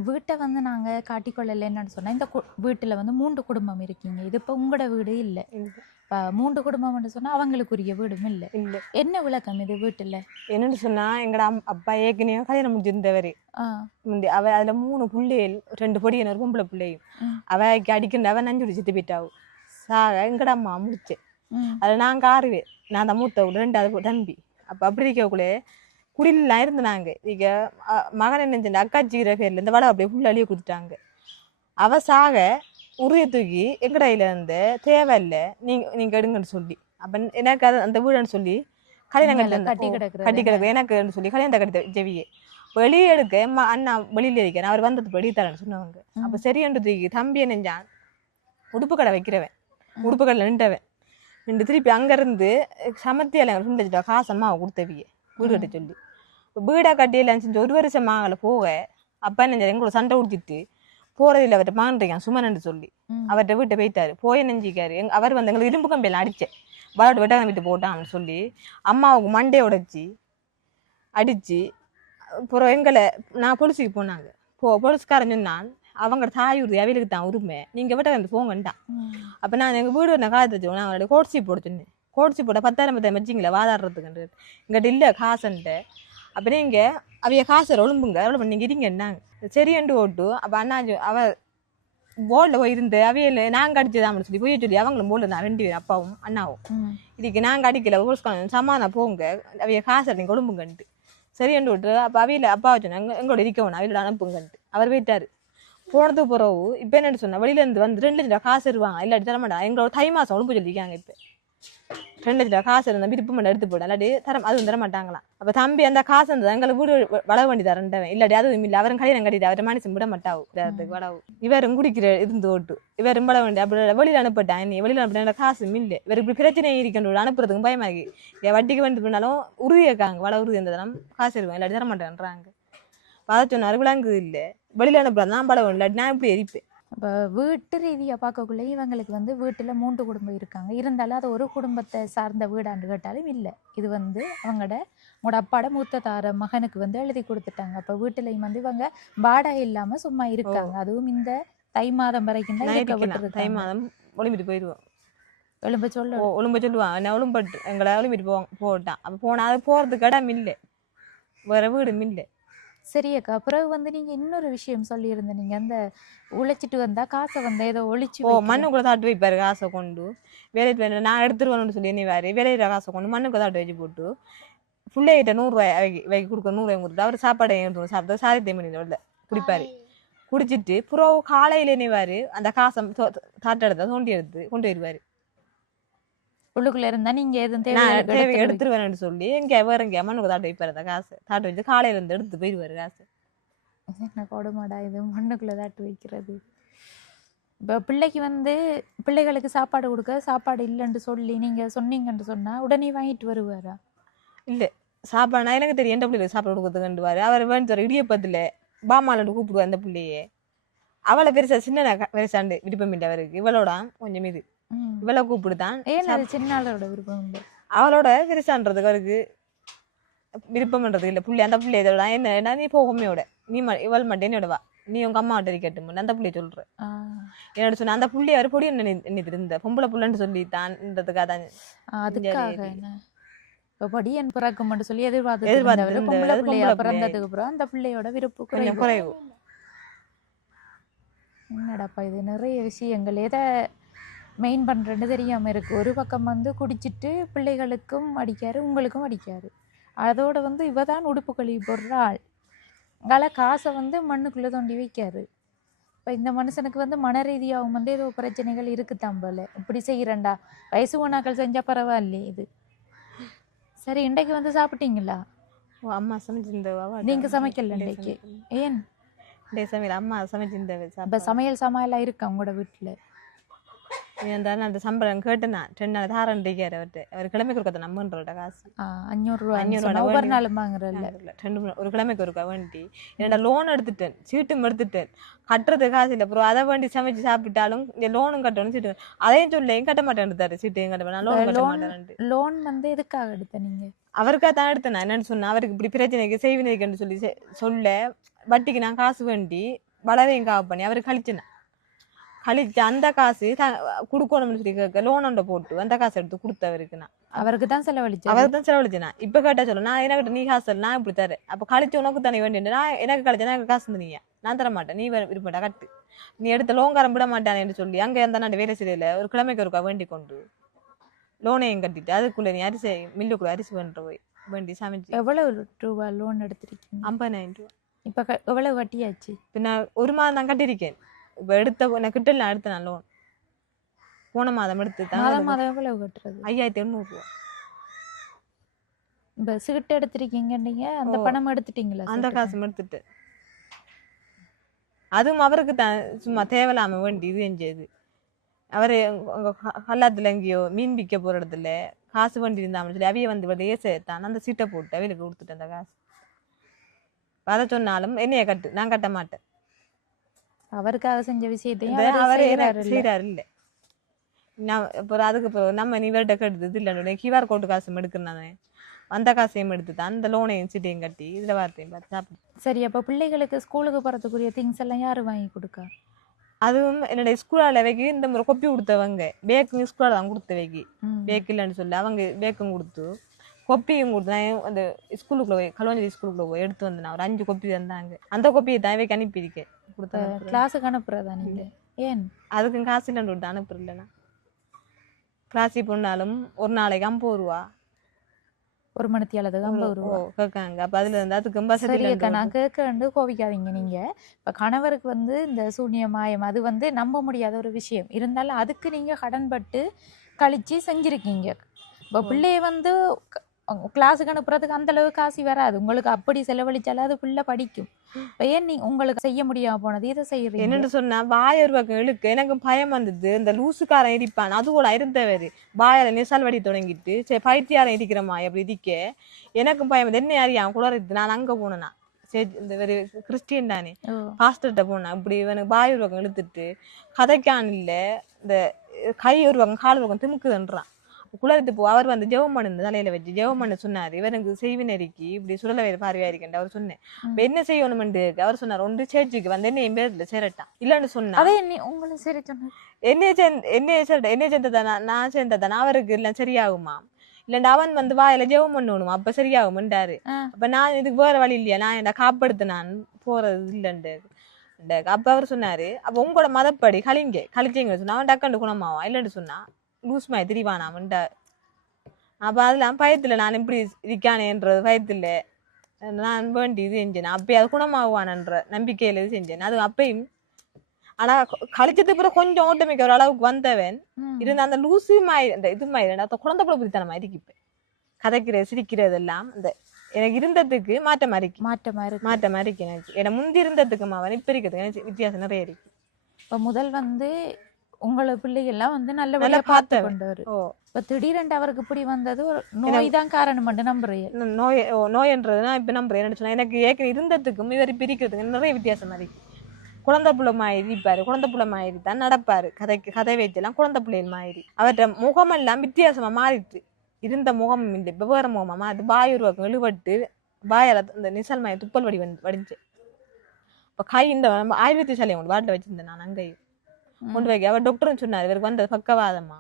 வீட்டை வந்து நாங்கள் காட்டிக்கொள்ளலை என்னன்னு சொன்னால் இந்த வீட்டில் வந்து 3 குடும்பம் இருக்கீங்க. இது இப்போ உங்களோட வீடு இல்லை. இப்போ 3 குடும்பம்னு சொன்னால் அவங்களுக்குரிய வீடும் இல்லை. என்ன விளக்கம் இது வீட்டில்? என்னன்னு சொன்னால் எங்களோட அப்பா ஏற்கனவே கல்யாணம் முடிஞ்சிருந்தவர். அவ அதில் 3 பிள்ளைகள் 2 பொடியன் ஒரு பொம்பளை பிள்ளையும் அவைக்கு அடிக்கின்ற அவ நஞ்சு செத்து போயிட்டாவும் சாக எங்கட அம்மா முடிச்சேன். அதில் நான் காருவேன், நான் தான் மூத்த 2வது தம்பி. அப்போ அப்படி இருக்கக்குள்ளே குடிலாம் இருந்தாங்க. இங்க மகன் என்ன அக்காச்சிக்கிற பேர்ல இந்த வடை அப்படியே ஃபுல்லா அழிய கொடுத்துட்டாங்க. அவ சாக உரிய தூக்கி எங்கடையில இருந்து தேவையில்லை நீங்க எடுங்கன்னு சொல்லி அப்ப எனக்கு அது அந்த வீடுன்னு சொல்லி கல்யாணம் கட்டி கிடக்கு எனக்கு சொல்லி கல்யாணத்தை கட்டி ஜெவியே வெளியே எடுக்க அண்ணா வெளியில இருக்கேன் அவர் வந்தது வெளியே தரேன்னு சொன்னவங்க. அப்ப சரியன்று தூக்கி தம்பியை நெஞ்சான் உடுப்பு கடை வைக்கிறவன் உடுப்பு கடையில் நின்று திருப்பி அங்க இருந்து சமத்தியால சுண்டா காசம்மா கொடுத்தவிய வீடு கட்ட சொல்லி வீடா கட்டியெல்லாம் செஞ்சு 1 வருஷம் ஆகல போக அப்பா நெஞ்ச எங்களோட சண்டை உடுத்திட்டு போறதில்ல அவர்கிட்ட மாண்டிருக்கான் சுமனன்னு சொல்லி அவர்கிட்ட வீட்டை போயிட்டாரு. போய் நெஞ்சிக்காரு அவர் வந்து எங்களுக்கு இரும்பு கம்பியெல்லாம் அடிச்சேன் வளோட வெட்டாங்க விட்டு போட்டான்னு சொல்லி அம்மாவுக்கு மண்டையை உடைச்சி அடிச்சு அப்புறம் எங்களை நான் பொலிசுக்கு போனாங்க. பொலிசுக்காரன் சொன்னான் அவங்க தாய் உறுதி அவைகளுக்கு தான் உரிமை நீங்க விட்ட வந்து போங்கண்டான். அப்ப நான் எங்க வீடு நான் காத்து வச்சோம், நான் அவங்களோட கோட்சி போட சொன்னேன். கோட்சி போட்ட 10,000 வச்சிங்களா வாதாடுறதுக்கு எங்கிட்ட இல்லை காசுன்ட்டு. அப்போ நீங்க அவைய காசை ஒழும்புங்க எவ்வளோ நீங்க இருங்கன்னாங்க. சரின்ட்டு ஓட்டு. அப்போ அண்ணா அவ போர்டில் போய் இருந்து அவையில நாங்கள் அடிச்சுதான் சொல்லி போய் சொல்லி அவங்களும் போர்டில் நான் 2 பேரும் அப்பாவும் அண்ணாவும் இதுக்கு நாங்கள் அடிக்கல போலீஸ்காரன் சமானா போங்க அவைய காசை நீங்கள் ஒழும்புங்கன்ட்டு சரின்ட்டு விட்டு. அப்போ அவையில அப்பா வச்சோன்னா எங்களோட இருக்கணும் அவையில அனுப்புங்கன்ட்டு அவர் போயிட்டாரு. போனதுக்கு பிறகு இப்போ என்னன்னு சொன்னா வெளியில இருந்து வந்து 2 லட்சம் காசு இருவாங்க இல்லாட்டி தரமாட்டா எங்களோட தை மாசம் ஒழும்பு சொல்லியிருக்காங்க. இப்போ 2 லட்சம் காசு இருந்தா விருப்பம் பண்ண எடுத்து போட இல்லாட்டி அதுவும் தர மாட்டாங்களாம். அப்ப தம்பி அந்த காசு இருந்தது எங்களுக்கு வீடு வளவு வண்டி தரண்டவன் இல்லாட்டி அதுவும் இல்லை அவரும் கல்யாணம் கட்டிட்டு அவரை மனுஷன் விட மாட்டாவும் வளவு இவரும் குடிக்கிற இருந்து ஓட்டு இவரும் வள வண்டி அப்படி வெளியில அனுப்பிட்டான். வெளியில அனுப்பிட்ட காசும் இல்லை இவர் இப்படி பிரச்சனை இருக்கின்ற அனுப்புறதுக்கு பயமாகி வட்டிக்கு வந்து பண்ணாலும் உறுதி இருக்காங்க வள உறுதி இருந்ததெல்லாம் காசு இருக்கும் இல்லாட்டி தர மாட்டேன்றாங்க. அதை சொன்னாரு விளங்குது இல்லை வெளியில அனுப்புறது நான் படம் இல்லாட்டி நான் இப்படி எரிப்பேன். இப்போ வீட்டு ரீதியாக பார்க்கக்குள்ளே இவங்களுக்கு வந்து வீட்டில் 3 குடும்பம் இருக்காங்க. இருந்தாலும் அது ஒரு குடும்பத்தை சார்ந்த வீடாண்டு கேட்டாலும் இல்லை. இது வந்து உங்களோட அப்பாட மூத்த தார மகனுக்கு வந்து எழுதி கொடுத்துட்டாங்க. அப்போ வீட்டிலையும் வந்து இவங்க வாடகை இல்லாமல் சும்மா இருக்காங்க. அதுவும் இந்த தை மாதம் வரைக்கும் தான் இருக்க தை விட்டுருக்காங்க. மாதம் ஒளிம்பிட்டு போயிடுவோம். எலும்ப சொல்லுவான் என்ன ஒளிம்பட்டு எங்களை ஒளிம்பிட்டு போட்டான். அப்போ போனால் அது போகிறதுக்கு இடம் இல்லை, வேற வீடும் இல்லை. சரி அக்கா, பிறகு வந்து நீங்கள் இன்னொரு விஷயம் சொல்லியிருந்த நீங்கள் அந்த உழைச்சிட்டு வந்தா காசை வந்து ஏதோ ஒழிச்சு மண்ணுக்குள்ள தாட்டு வைப்பாரு காசை கொண்டு வேலைக்கு நான் எடுத்துருவேன்னு சொல்லி என்ன வேறு வேலையில காசை கொண்டு மண்ணுக்குள்ள தாட்டு வச்சு போட்டு பிள்ளைகிட்ட 100 ரூபாய் வைக்க கொடுக்க 100 ரூபாய் கொடுத்து அவர் சாப்பாடு எடுத்து சாப்பிட்டு சாதித்தை மணி குடிப்பாரு. குடிச்சிட்டு புறவு காலையில என்னவாரு அந்த காசை தாட்டு எடுத்தா தோண்டி எடுத்து கொண்டு வருவாரு. உள்ளுக்குள்ள இருந்தா நீங்க எதுவும் தேவை எடுத்துருவேன்னு சொல்லி எங்க வேற எங்கேயா மண்ணுக்கு தாட்டு வைப்பாரு. அந்த காசு தாட்டு வச்சு காலையில இருந்து எடுத்து போயிடுவாரு காசு. என்ன கொடுமாடா இது, மண்ணுக்குள்ள தாட்டு வைக்கிறது. இப்போ பிள்ளைக்கு வந்து பிள்ளைகளுக்கு சாப்பாடு கொடுக்க சாப்பாடு இல்லைன்னு சொல்லி நீங்க சொன்னீங்கன்னு சொன்னா உடனே வாங்கிட்டு வருவாரா? இல்ல சாப்பாடு எனக்கு தெரியும் எந்த பிள்ளைகளுக்கு சாப்பாடு கொடுக்குறதுன்னுவாரு. அவர் வேணும் இடியப்பத்துல பாமாலன்னு கூப்பிடுவார் அந்த பிள்ளையே. அவளை பெருசா சின்ன பெருசாண்டு விருப்பம் இல்லை அவருக்கு. இவளோட கொஞ்சம் இது இவளை கூப்பிடுதான். ஏன் சின்னாளோட விருப்பம் இல்லை, அவளோட பெருசான்றதுக்கு அவருக்கு விருப்பம்ன்றது இல்லை. பிள்ளை அந்த பிள்ளை இதோட என்ன நீ போகுமையோட நீ இவள் மட்டும் என்னோட வா நீ உங்க அம்மா கிட்ட இருக்கட்டும் அந்த பிள்ளைய சொல்ற என்னோட சொன்ன அந்த பிள்ளைய அவர் பொடி நினைத்து இருந்த பொம்பளை புள்ளன்னு சொல்லிட்டான்றதுக்காக தான். அதுக்காக இப்போ படியன் பிறக்கும் சொல்லி எதிர்பார்த்து பொம்பளை பிள்ளையா பிறந்ததுக்கு அப்புறம் அந்த பிள்ளையோட விருப்பம் குறைவு. என்னடாப்பா இது நிறைய விஷயங்கள் எதை மெயின் பண்ணுறேன்னு தெரியாமல் இருக்குது. ஒரு பக்கம் வந்து குடிச்சிட்டு பிள்ளைகளுக்கும் அடிக்காரு உங்களுக்கும் அடிக்காரு. அதோட வந்து இவ தான் உடுப்பு கழுவி போடுற ஆள். அங்கால காசை வந்து மண்ணுக்குள்ளே தோண்டி வைக்காரு. இப்போ இந்த மனுஷனுக்கு வந்து மன ரீதியாகவும் வந்து ஏதோ பிரச்சனைகள் இருக்குதான் போல. இப்படி செய்கிறேன்டா வயசு ஒன்னாக்கள் செஞ்சால் பரவாயில்லையே இது. சரி இன்றைக்கு வந்து சாப்பிட்டீங்களா? அம்மா சமைச்சிருந்தவா? நீங்கள் சமைக்கல இன்றைக்கு? ஏன் சமையல் அம்மா சமைச்சிருந்தவ. இப்போ சமையலாம் இருக்கா உங்களோட வீட்டில்? இருந்தாலும் அந்த சம்பளம் கேட்டுனா 2 நாள் தாரம் இருக்காரு அவர்கிட்ட. அவர் கிழமைக்கு ஒருக்கா நம்புன்றோட காசு 500 ரூபா ஒவ்வொரு நாளும் வாங்குறல. 2 ஒரு கிழமைக்கு ஒருக்கா வேண்டி என்னோட லோன் எடுத்துட்டேன், சீட்டும் எடுத்துட்டேன், கட்டுறது காசு இல்லை. அப்புறம் அதை வேண்டி சமைச்சு சாப்பிட்டாலும் இந்த லோனும் கட்டணும் சீட்டு அதையும் சொல்லையும் கட்ட மாட்டேன் எடுத்தாரு. சீட்டையும் கட்ட மாட்டேன். லோன் வந்து எதுக்காக எடுத்த நீங்க? அவருக்காக தான் எடுத்தேன். நான் என்னன்னு சொன்னேன், அவருக்கு இப்படி பிரச்சனைக்கு செய்வினைக்குன்னு சொல்லி சொல்ல வட்டிக்கு நான் காசு வேண்டி வளரையும் காவு பண்ணி அவருக்கு கழிச்சேன். கழிச்சு அந்த காசு கொடுக்கணும்னு சொல்லி கேட்க லோன் ஒன்றை போட்டு அந்த காசு எடுத்து கொடுத்தவருக்கு நான் அவருக்கு தான் செலவழிச்சேன். இப்ப கேட்டா சொல்ல நான் எனக்கு நீ காசு நான் இப்படி தரேன். அப்ப கழிச்சு உனக்கு தானே வேண்டிய நான் எனக்கு கழிச்சேன் எனக்கு காசு தந்தீங்க நான் தர மாட்டேன் நீ விருப்பட்டா கட்டு நீ எடுத்த லோன்காரம் விட மாட்டானேன்னு சொல்லி அங்க இருந்தா நான் வேலை செய்யல. ஒரு கிழமைக்கு ஒருக்கா வேண்டி கொண்டு லோனையும் கட்டிட்டு அதுக்குள்ள நீ அரிசி மில்லுக்குள்ள அரிசி வேண்ட போய் வேண்டி சமைச்சு. எவ்வளவு ரூபா லோன் எடுத்திருக்கீங்க? 50,000 ரூபா. இப்ப எவ்வளவு வட்டியாச்சு? பின்ன 1 மாதம் தான் கட்டியிருக்கேன். இப்போ எடுத்த நான் கிட்டலாம் எடுத்த நான் லோன் போன மாதம் எடுத்து மாதம் எவ்வளவு கட்டுறது? 5,800 ரூபா. இப்போ சிகிட்டு எடுத்திருக்கீங்க நீங்க அந்த பணம் எடுத்துட்டீங்களா? அந்த காசும் எடுத்துட்டு அதுவும் அவருக்கு தான் சும்மா தேவையில்லாம வேண்டி இது செஞ்சது. அவரு கல்லாத்துல எங்கேயோ மீன் விற்க போற இடத்துல காசு வண்டி இருந்தான்னு சொல்லி அவைய வந்து ஏசத்தான் அந்த சீட்டை போட்டு அவைகளுக்கு கொடுத்துட்டு அந்த காசு அதை சொன்னாலும் என்னைய கட்டு நான் கட்ட மாட்டேன். அவருக்காக செஞ்ச விஷயத்தையும் செய்யறாரு இல்ல. நான் அப்புறம் அதுக்கு நம்ம நீ வேட்ட கெடுத்தது இல்லை கியூஆர் கோடு காசும் எடுக்கிறேன் அந்த காசையும் எடுத்துதான் அந்த லோனையும் சீட்டையும் கட்டி இதுல வார்த்தையும் பார்த்து சாப்பிடு. சரி அப்ப பிள்ளைகளுக்கு ஸ்கூலுக்கு போறதுக்குரிய திங்ஸ் எல்லாம் யாரு வாங்கி கொடுக்கா? அதுவும் என்னுடைய ஸ்கூலால வைக்கி இந்த முறை கொப்பி கொடுத்தவங்க பேக்கு ஸ்கூலால தான் கொடுத்த வைக்கி பேக் இல்லைன்னு சொல்லி அவங்க பேக்கும் கொடுத்து கொப்பியும் கொடுத்து நான் அந்த ஸ்கூலுக்குள்ள போய் கல்வாஞ்சலி ஸ்கூலுக்குள்ள போய் எடுத்து வந்தேன். ஒரு 5 கொப்பி தந்தாங்க. அந்த கொப்பியை தான் வைக்க அனுப்பியிருக்கேன். கிளாஸுக்கு அனுப்புறதா நீங்க? ஏன் அதுக்கும் காசு இல்லைன்னு விட்டு அனுப்புறேன்னா கிளாஸுக்கு போனாலும் ஒரு நாளைக்கு 50 ரூபா ஒரு மணித்தியாலத்துக்கு 50 ரூபா கேட்காங்க. அப்ப அதுல இருந்து அதுக்கு நான் கேட்க கோவிக்காதீங்க. நீங்க இப்ப கணவருக்கு வந்து இந்த சூனிய மாயம் அது வந்து நம்ப முடியாத ஒரு விஷயம் இருந்தாலும் அதுக்கு நீங்க கடன்பட்டு கழிச்சு செஞ்சிருக்கீங்க. இப்போ பிள்ளைய வந்து கிளாஸுக்கு அனுப்புறதுக்கு அந்த அளவுக்கு காசு வராது உங்களுக்கு. அப்படி செலவழிச்சாலும் அது பிள்ளை படிக்கும். இப்போ ஏன் நீ உங்களுக்கு செய்ய முடியாம போனது இதை செய்யறீங்க? என்னன்னு சொன்னா வாயொரு பக்கம் இழுக்கு எனக்கு பயம் வந்தது. இந்த லூசுக்காரன் இடிப்பான் அது கூட இருந்தவர் வாயால நெசால் வடி தொடங்கிட்டு சரி பைத்தியாரம் இடிக்கிற மாய் அப்படி இடிக்க எனக்கும் பயம் வந்து என்ன அறியாம கூட இருக்கு. நான் அங்க போனேன்னா இந்த ஒரு கிறிஸ்டியன் தானே ஓ பாஸ்டர்கிட்ட போனா இப்படி இவனுக்கு பாய் ஒரு பக்கம் இழுத்துட்டு கதைக்கான் இல்ல இந்த கை ஒரு பக்கம் கால் ஒரு பக்கம் திமுக்குதுன்றான் குளத்து போ அவர் வந்து ஜெவம் பண்ணு தலையில வச்சு ஜெவம் பண்ண சொன்னாரு இவனுக்கு செய்வினரிக்கு இப்படி சுடல வேறு பார்வையா இருக்கேன் அவர் சொன்னேன் என்ன செய்யணும்னு அவர் சொன்னார் ஒன்று சேர்ச்சிக்கு வந்து என்ன என் பேர்ல சேரட்டான் இல்லன்னு சொன்னா அதே உங்களை சரி சொன்னது என்னைய சேர்ந்ததானா நான் சேர்ந்ததானா அவருக்கு இல்லை சரியாகுமா இல்லண்டா அவன் வந்து வாயில ஜெவம் பண்ணணுமா அப்ப சரியாகும்ன்றாரு அப்ப நான் இதுக்கு வேற வழி இல்லையா நான் என்ன காப்படுத்து நான் போறது இல்லைண்டு அப்ப அவர் சொன்னாரு அப்ப உங்களோட மதப்படி கழிச்சிங்க சொன்னா அவன் டக்கண்டு குணமாவான் இல்லைன்னு சொன்னா லூஸ்மாய் திரிவானாமன்டா அப்ப அதெல்லாம் பயத்துல நான் இப்படி இருக்கானேன்றது பயத்துல நான் வேண்டி இது செஞ்சேன் அப்பயே அது குணமாகுவானன்ற நம்பிக்கையில இது செஞ்சேன் அது அப்பயும் ஆனா கழிச்சதுக்கு பிறகு கொஞ்சம் ஓட்டமிக்க ஒரு அளவுக்கு வந்தவன் இருந்த அந்த லூசு மாதிரி அந்த இது மாதிரி அந்த குழந்தை பிள்ளை பிடித்தன மாதிரி இருக்கு இப்ப கதைக்கிறது சிரிக்கிறது எல்லாம் அந்த எனக்கு இருந்ததுக்கு மாற்றமா இருக்கு எனக்கு ஏன்னா முந்தி இருந்ததுக்கு அவன் இப்ப இருக்கிறதுக்கு எனக்கு வித்தியாசம் நிறைய இருக்கு இப்ப முதல் வந்து உங்களை பிள்ளைகள்லாம் வந்து நல்ல பார்த்து கொண்டவர் இப்ப திடீரென்று அவருக்கு இப்படி வந்தது ஒரு நோய் தான் காரணம் நம்புறேன் நோயன்றதுனா இப்ப நம்புறேன் என்ன சொன்னா எனக்கு ஏற்கனவே இருந்ததுக்கும் இவரை பிரிக்கிறதுக்கு நிறைய வித்தியாசம் இருக்கு குழந்தை புள்ள மாதிரி இருப்பாரு குழந்தை புள்ள மாதிரி தான் நடப்பாரு கதை வைத்தெல்லாம் குழந்தை பிள்ளைகள் மாதிரி அவர்கிட்ட முகமெல்லாம் வித்தியாசமா மாறிட்டு இருந்த முகம் இல்லை வெவ்வேறு முகமா மாறி பாய் உருவாக்கம் இழுபட்டு பாயால இந்த நிசல் மாய துப்பல் வடிஞ்சு இப்ப கை இந்த ஆயுர்வேத சாலையை கொண்டு வாட்டில் வச்சிருந்தேன் நான் அங்கேயும் கொண்டு வைக்க அவர் டாக்டர்னு சொன்னார் இவருக்கு வந்தது பக்கவாதமா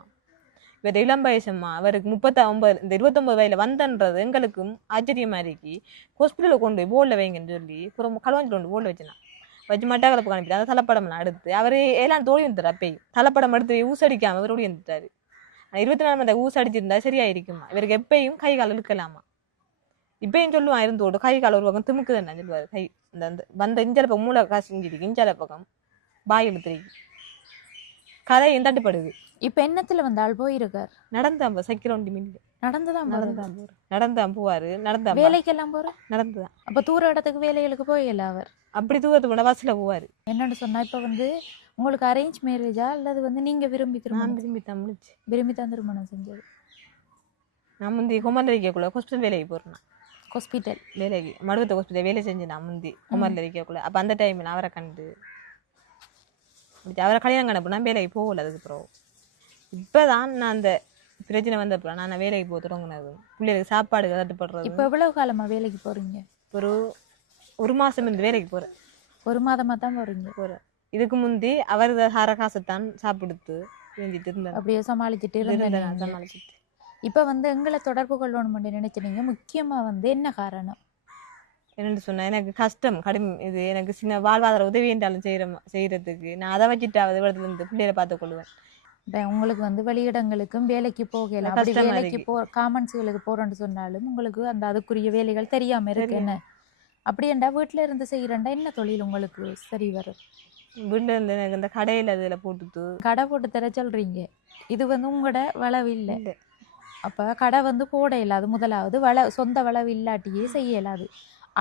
இவர் இளம் வயசுமா அவருக்கு 39 இந்த 29 வயதுல வந்தன்றது எங்களுக்கும் ஆச்சரியமா இருக்கு ஹாஸ்பிட்டலுக்கு கொண்டு போய் போர்டில் வைங்கன்னு சொல்லி களவாஞ்சி கொண்டு போர்டில் வச்சுனா வச்சு மட்டாக்களப்புக்கு அனுப்பிட்டு அந்த தலைப்படம்லாம் எடுத்து அவர் ஏலாம் தோழி வந்துட்டார் அப்பயும் தலைப்படம் எடுத்து ஊசடிக்காம அவர் ஓடி வந்துட்டாரு 24 மணி நேரம் ஊசடிச்சிருந்தா சரியாயிருக்குமா இவருக்கு எப்பயும் கை கால் இழுக்கலாமா இப்பயும் சொல்லுவான் இருந்தோடு கை கால் ஒரு பக்கம் திமுக்குதுன்னு சொல்லுவாரு கை இந்த வந்த இஞ்சல பக்கம் மூளை காசிஞ்சிருக்கு இஞ்சல பக்கம் பாய் இழுத்துருக்கு கதையும் தட்டுப்படுது இப்ப என்னத்துல வந்தால் போயிருக்கார் நடந்தான் சைக்கிள் ஒண்டி மில்லு நடந்தான் போவாரு வேலைக்கெல்லாம் போற நடந்துதான் அப்ப தூர இடத்துக்கு வேலைகளுக்கு போயில அவர் அப்படி தூரத்துக்கு போன பஸ்ல போவாரு என்னன்னு சொன்னா இப்ப வந்து உங்களுக்கு அரேஞ்ச் மேரேஜா அல்லது வந்து நீங்க விரும்பி தான் திருமணம் செஞ்சது நான் முந்தி குமரில் இருக்கக்குள்ள ஹாஸ்பிட்டல் வேலைக்கு போறேன் ஹாஸ்பிட்டல் வேலைக்கு மடுவத்த ஹாஸ்பிட்டல் வேலை செஞ்சேன் நான் முந்தி குமரில் இருக்கக்குள்ள அப்ப அந்த டைம்ல அவரை கண்டு அவரை கல்யாணம் கணப்பு நான் வேலைக்கு போகல அதுக்கப்புறம் இப்பதான் நான் அந்த பிரச்சனை வந்தப்பறம் நான் வேலைக்கு போக தொடங்கினது பிள்ளைகளுக்கு சாப்பாடு தட்டுப்படுறது இப்ப எவ்வளவு காலமா வேலைக்கு போறீங்க ஒரு மாசம் இருந்து வேலைக்கு போறேன் ஒரு மாதமா தான் போறேன் இதுக்கு முந்தி அவர் ஹர காசத்தான் சாப்பிடுத்து செஞ்சுட்டு இருந்தேன் அப்படியே சமாளிச்சுட்டு இப்ப வந்து எங்களை தொடர்பு கொள்ளணும்னு நினைச்சீங்க முக்கியமா வந்து என்ன காரணம் என்னென்னு சொன்னா எனக்கு கஷ்டம் இது எனக்கு சின்ன வாழ்வாதார உதவி என்றாலும் செய்யறதுக்கு நான் அதை வச்சுட்டாவது இடத்துல இருந்து பிள்ளைகளை பார்த்துக் கொள்வேன் உங்களுக்கு வந்து வெளியிடங்களுக்கும் வேலைக்கு போகலாம் அப்படி வேலைக்கு காமன்ஸ்களுக்கு போறேன்னு சொன்னாலும் உங்களுக்கு அந்த அதுக்குரிய வேலைகள் தெரியாம இருக்கு என்ன அப்படியேண்டா வீட்டுல இருந்து செய்யறேன்டா என்ன தொழில் உங்களுக்கு சரி வரும் வீட்டுல இருந்து எனக்கு இந்த கடையில இதுல கடை போட்டு தர சொல்றீங்க இது வந்து உங்களோட வளவு இல்லை அப்ப கடை வந்து போட இயலாது முதலாவது சொந்த வளவு இல்லாட்டியே செய்ய இயலாது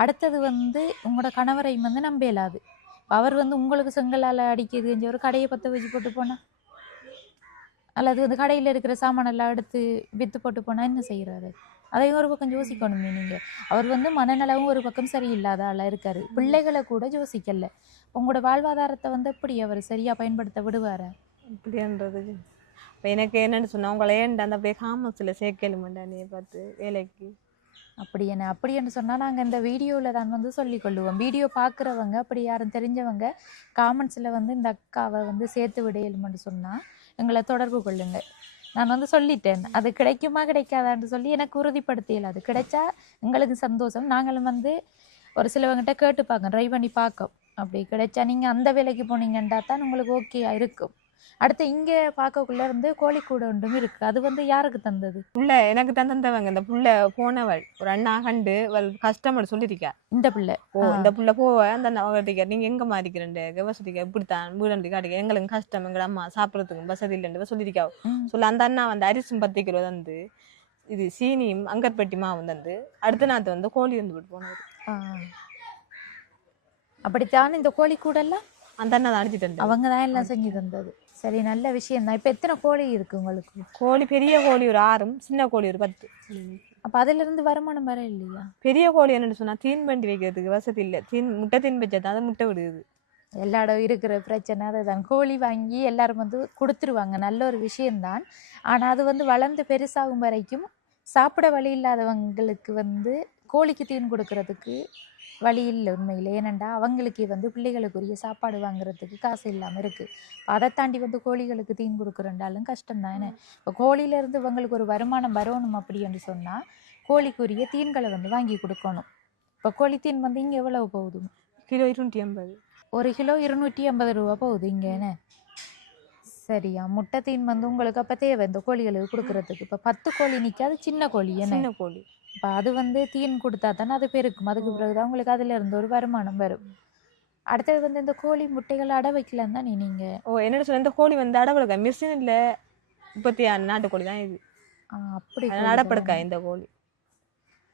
அடுத்தது வந்து உங்களோட கணவரையும் வந்து நம்ப இயலாது அவர் வந்து உங்களுக்கு செங்கலால் அடிக்கிறது ஒரு கடையை பற்ற வச்சு போட்டு போனா அல்லது வந்து கடையில் இருக்கிற சாமானெல்லாம் எடுத்து விற்று போட்டு போனால் என்ன செய்கிறாரு அதையும் ஒரு பக்கம் யோசிக்கணுமே நீங்கள் அவர் வந்து மனநலவும் ஒரு பக்கம் சரியில்லாத ஆளாக இருக்காரு பிள்ளைகளை கூட யோசிக்கல உங்களோட வாழ்வாதாரத்தை வந்து எப்படி அவர் சரியாக பயன்படுத்த விடுவாரா இப்படின்றது இப்போ எனக்கு என்னென்னு சொன்னால் உங்களை ஏன்டா அந்த அப்படியே காமர்ஸில் சேர்க்கலுமெண்டா நீ பார்த்து வேலைக்கு அப்படி என்று சொன்னால் நாங்கள் இந்த வீடியோவில் தான் வந்து சொல்லிக்கொள்ளுவோம் வீடியோ பார்க்குறவங்க அப்படி யாரும் தெரிஞ்சவங்க காமெண்ட்ஸில் வந்து இந்த அக்காவை வந்து சேர்த்து விடையலுமென்று சொன்னால் எங்களை தொடர்பு கொள்ளுங்க நான் வந்து சொல்லிட்டேன் அது கிடைக்குமா கிடைக்காதான்னு சொல்லி எனக்கு உறுதிப்படுத்தியல அது கிடைச்சா எங்களுக்கு சந்தோஷம் நாங்களும் வந்து ஒரு சிலவங்கிட்ட கேட்டு பார்க்க ட்ரை பண்ணி பார்க்கோம் அப்படி கிடைச்சா நீங்கள் அந்த வேலைக்கு போனீங்கன்னா தான் உங்களுக்கு ஓகேயா இருக்கும் அடுத்து இங்கே பார்க்கக்குள்ள இருந்து கோழிக்கூட ஒன்றும் இருக்கு அது வந்து யாருக்கு தந்தது புள்ள எனக்கு தந்தவங்க இந்த புள்ள போனவள் ஒரு அண்ணா கண்டு கஸ்டமர் சொல்லியிருக்கா இந்த புள்ள போவ அந்த அவர்கிட்ட நீங்க எங்க மாறிக்கிறேன் வசதிக்கா இப்படித்தான் வீடு காட்டிக்க எங்களுக்கு கஷ்டம் எங்க அம்மா சாப்பிடறதுக்கு வசதி இல்லைன்னு சொல்லியிருக்கா சொல்ல அந்த அண்ணா வந்து அரிசும் 10 கிலோ தந்து இது சீனியும் அங்கற்பட்டி மாவும் தந்து அடுத்த நாத்து வந்து கோழி வந்து விட்டு போனது அப்படித்தான் இந்த கோழிக்கூட எல்லாம் அந்த அண்ணா தான் அடிச்சுட்டு அவங்க தான் எல்லாம் செஞ்சு தந்தது சரி நல்ல விஷயம் தான் இப்போ எத்தனை கோழி இருக்கு உங்களுக்கு கோழி பெரிய கோழி ஒரு 6 சின்ன கோழி ஒரு 10 அப்ப அதுல இருந்து வருமானம் வர இல்லையா? பெரிய கோழி என்னன்னு சொன்னா தீன் பண்ணி வைக்கிறதுக்கு வசதி இல்லை. முட்டை தீன் வச்சா அதை முட்டை விடுது. எல்லா இடம் இருக்கிற பிரச்சனை அதுதான். கோழி வாங்கி எல்லாரும் வந்து கொடுத்துருவாங்க, நல்ல ஒரு விஷயம்தான். ஆனா அது வந்து வளர்ந்து பெருசாகும் வரைக்கும் சாப்பிட வழி இல்லாதவங்களுக்கு வந்து கோழிக்கு தீன் கொடுக்கறதுக்கு வழி இல்லை உண்மையில். ஏனெண்டா அவங்களுக்கே வந்து பிள்ளைகளுக்குரிய சாப்பாடு வாங்குறதுக்கு காசு இல்லாமல் இருக்குது. அதை தாண்டி வந்து கோழிகளுக்கு தீன் கொடுக்குறண்டாலும் கஷ்டம் தானே. இப்போ கோழியிலேருந்து இவங்களுக்கு ஒரு வருமானம் வரணும் அப்படின்னு சொன்னால் கோழிக்குரிய தீன்களை வந்து வாங்கி கொடுக்கணும். இப்போ கோழி தீன் வந்து இங்கே எவ்வளவு போகுது? கிலோ 250. ஒரு கிலோ 250 ரூபா போகுது இங்கேன்னு. சரியா, முட்டை தீன் வந்து உங்களுக்கு அப்போ தேவை இந்த கோழிகளுக்கு கொடுக்குறதுக்கு. இப்போ 10 கோழி நிற்காது, சின்ன கோழி என்ன சின்ன கோழி. இப்போ அது வந்து தீன் கொடுத்தா தானே அது பெருக்கும். அதுக்கு பிறகுதான் உங்களுக்கு அதுல இருந்து ஒரு வருமானம் வரும். அடுத்தது வந்து இந்த கோழி முட்டைகள் அடை வைக்கலாம் தானே நீங்க? என்னன்னு சொன்ன இந்த கோழி வந்து அடவழுக்க மிஷின் இல்லை, 36 நாட்டுக்கோழி தான் இது. அப்படி அடப்படுக்கா இந்த கோழி.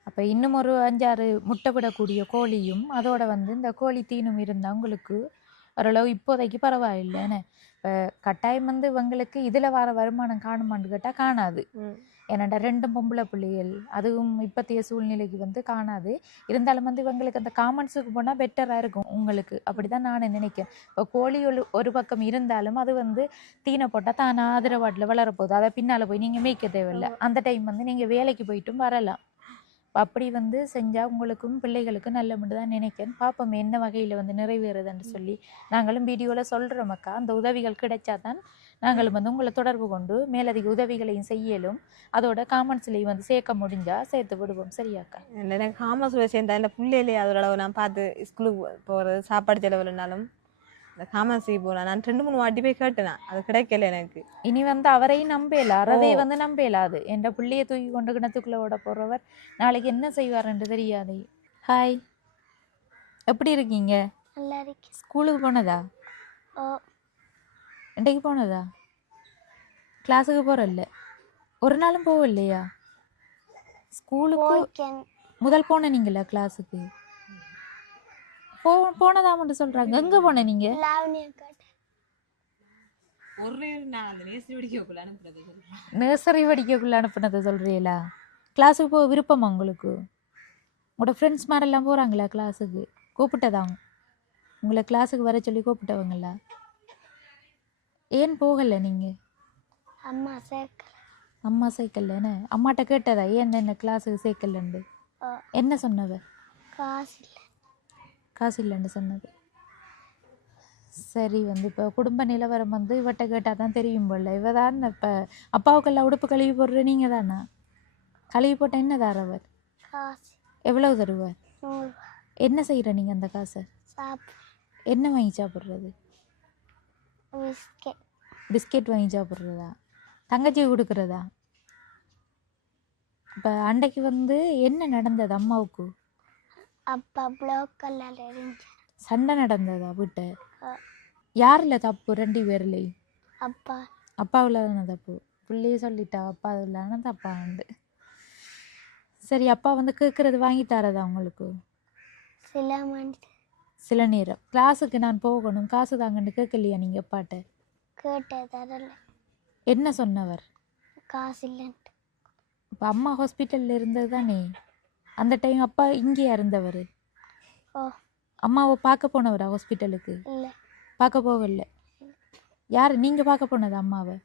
அப்போ இன்னும் ஒரு 5-6 முட்டை விடக்கூடிய கோழியும் அதோட வந்து இந்த கோழி தீனும் இருந்தால் உங்களுக்கு ஓரளவு இப்போதைக்கு பரவாயில்லைன்னு. இப்போ கட்டாயம் வந்து இவங்களுக்கு இதில் வர வருமானம் காணுமான்னு கேட்டால் காணாது. ஏன்னாண்டா 2 பொம்பளை பிள்ளைகள், அதுவும் இப்போத்தைய சூழ்நிலைக்கு வந்து காணாது. இருந்தாலும் வந்து இவங்களுக்கு அந்த காமன்ஸுக்கு போனால் பெட்டராக இருக்கும் உங்களுக்கு, அப்படி தான் நான் நினைக்கிறேன். இப்போ கோழி ஒரு பக்கம் இருந்தாலும் அது வந்து தீனை போட்டால் தான் ஆதரவாட்டில் வளரப்போகுது. அதை பின்னால் போய் நீங்கள் மேய்க்க தேவையில்லை. அந்த டைம் வந்து நீங்கள் வேலைக்கு போயிட்டும் வரலாம். அப்படி வந்து செஞ்சால் உங்களுக்கும் பிள்ளைகளுக்கும் நல்ல மட்டும் தான் நினைக்கிறேன். பார்ப்போம் என்ன வகையில் வந்து நிறைவேறுதுன்னு சொல்லி நாங்களும் வீடியோவில் சொல்கிறோம் அக்கா. அந்த உதவிகள் கிடைச்சா தான் நாங்களும் வந்து உங்களை தொடர்பு கொண்டு மேலதிக உதவிகளையும் செய்யலும், அதோட காமெண்ட்ஸ்லையும் வந்து சேர்க்க முடிஞ்சா சேர்த்து விடுவோம். சரியாக்கா? எனக்கு காமர்ஸில் சேர்ந்தா இந்த பிள்ளையிலே அதோட நான் பார்த்து ஸ்கூலுக்கு போகிறது சாப்பாடு செலவுனாலும் இந்த காமர்ஸுக்கு போகிறேன். நான் 2-3 வாட்டி போய் கேட்டேன், அது கிடைக்கல எனக்கு. இனி வந்து அவரையும் நம்பல, அறவே வந்து நம்பலாது. என் பிள்ளையை தூக்கி கொண்டு கிணத்துக்குள்ள ஓட போறவர் நாளைக்கு என்ன செய்வாருன்னு தெரியாது. ஹாய், எப்படி இருக்கீங்க? நல்லா இருக்கு. ஸ்கூலுக்கு போனதா? இன்றைக்கு போனதா? கிளாஸுக்கு போறல்ல? ஒரு நாளும் போகலையா ஸ்கூலுக்கு? முதல் போன நீங்களா கிளாஸுக்கு? போனதா மட்டும் சொல்றாங்க. எங்க போன நீங்க? நர்சரி படிக்கக்குள்ள அனுப்புனதை சொல்றீங்களா? கிளாஸுக்கு போக விருப்பமா உங்களுக்கு? உங்களோட ஃப்ரெண்ட்ஸ் மாதிரிலாம் போறாங்களா கிளாஸுக்கு? கூப்பிட்டதாங்க உங்களை கிளாஸுக்கு வர சொல்லி கூப்பிட்டவங்களா? ஏன் போகல நீங்க? அம்மா சேர்க்கலன்னு அம்மாட்ட கேட்டதா ஏன் என்ன கிளாஸுக்கு சேர்க்கலன்னு? என்ன சொன்னவ? காசு இல்லைன்னு சொன்னது. சரி, வந்து இப்போ குடும்ப நிலவரம் வந்து இவட்ட கேட்டால் தான் தெரியும் போல. இவ தான் இப்போ அப்பாவுக்கெல்லாம் உடுப்பு கழுவி போடுற நீங்கள் தானா? கழுவி போட்டால் என்ன தாரவர்? எவ்வளவு தருவார்? என்ன செய்கிற நீங்கள் அந்த காசை? என்ன வாங்கி சாப்பிட்றது? பிஸ்கெட் வாங்கி சாப்பிட்றதா? தங்கச்சி கொடுக்குறதா? இப்போ அன்றைக்கு வந்து என்ன நடந்தது அம்மாவுக்கு? அப்பா ப்ளோக்கெல்லாம் இருந்துச்சு. சண்டை நடந்ததா வீட்டை? யாரில் தப்பு? 2 பேர்லையும்? அப்பாவில் தானே தப்பு. பிள்ளையே சொல்லிட்டா அப்பா இல்லைன்னா தப்பா உண்டு. சரி, அப்பா வந்து கேட்குறது வாங்கி தரதா உங்களுக்கு? சில நேரம் கிளாஸுக்கு நான் போகணும் காசு தாங்கன்னு கேட்கலையா நீங்கள் அப்பாட்ட? கேட்டதல்ல. என்ன சொன்னவர்? காசு இல்லைன்ட்டு. இப்போ அம்மா ஹாஸ்பிட்டலில் இருந்தது தானே அந்த டைம்? அப்பா இங்கேயா இருந்தவர்? அம்மாவை பார்க்க போனவரா ஹாஸ்பிட்டலுக்கு? பார்க்க போகல. யார் நீங்கள் பார்க்க போனது அம்மாவை?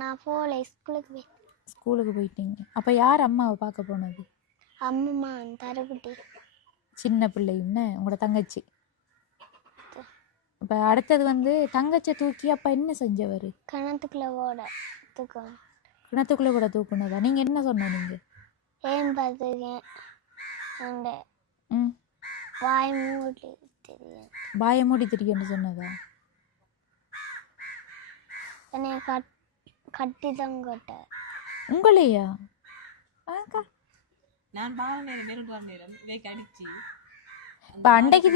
நான் போகல, ஸ்கூலுக்கு போயிட்டீங்க. அப்போ யார் அம்மாவை பார்க்க போனது? அம்மா தரக்குட்டி. சின்ன பிள்ளைன்னு உங்களோட தங்கச்சி. இப்போ அடுத்தது வந்து தங்கச்சியை தூக்கி அப்பா என்ன செஞ்சவர்? கிணத்துக்குள்ளே கூட தூக்குனதா? நீங்கள் என்ன சொன்ன? நீங்கள் ஏன் பார்த்துருக்கேன். வாய மூடி தெரியும்னு சொன்னதா? கட்டி தான் கேட்டார். உங்களையா? இப்போ அன்றைக்கு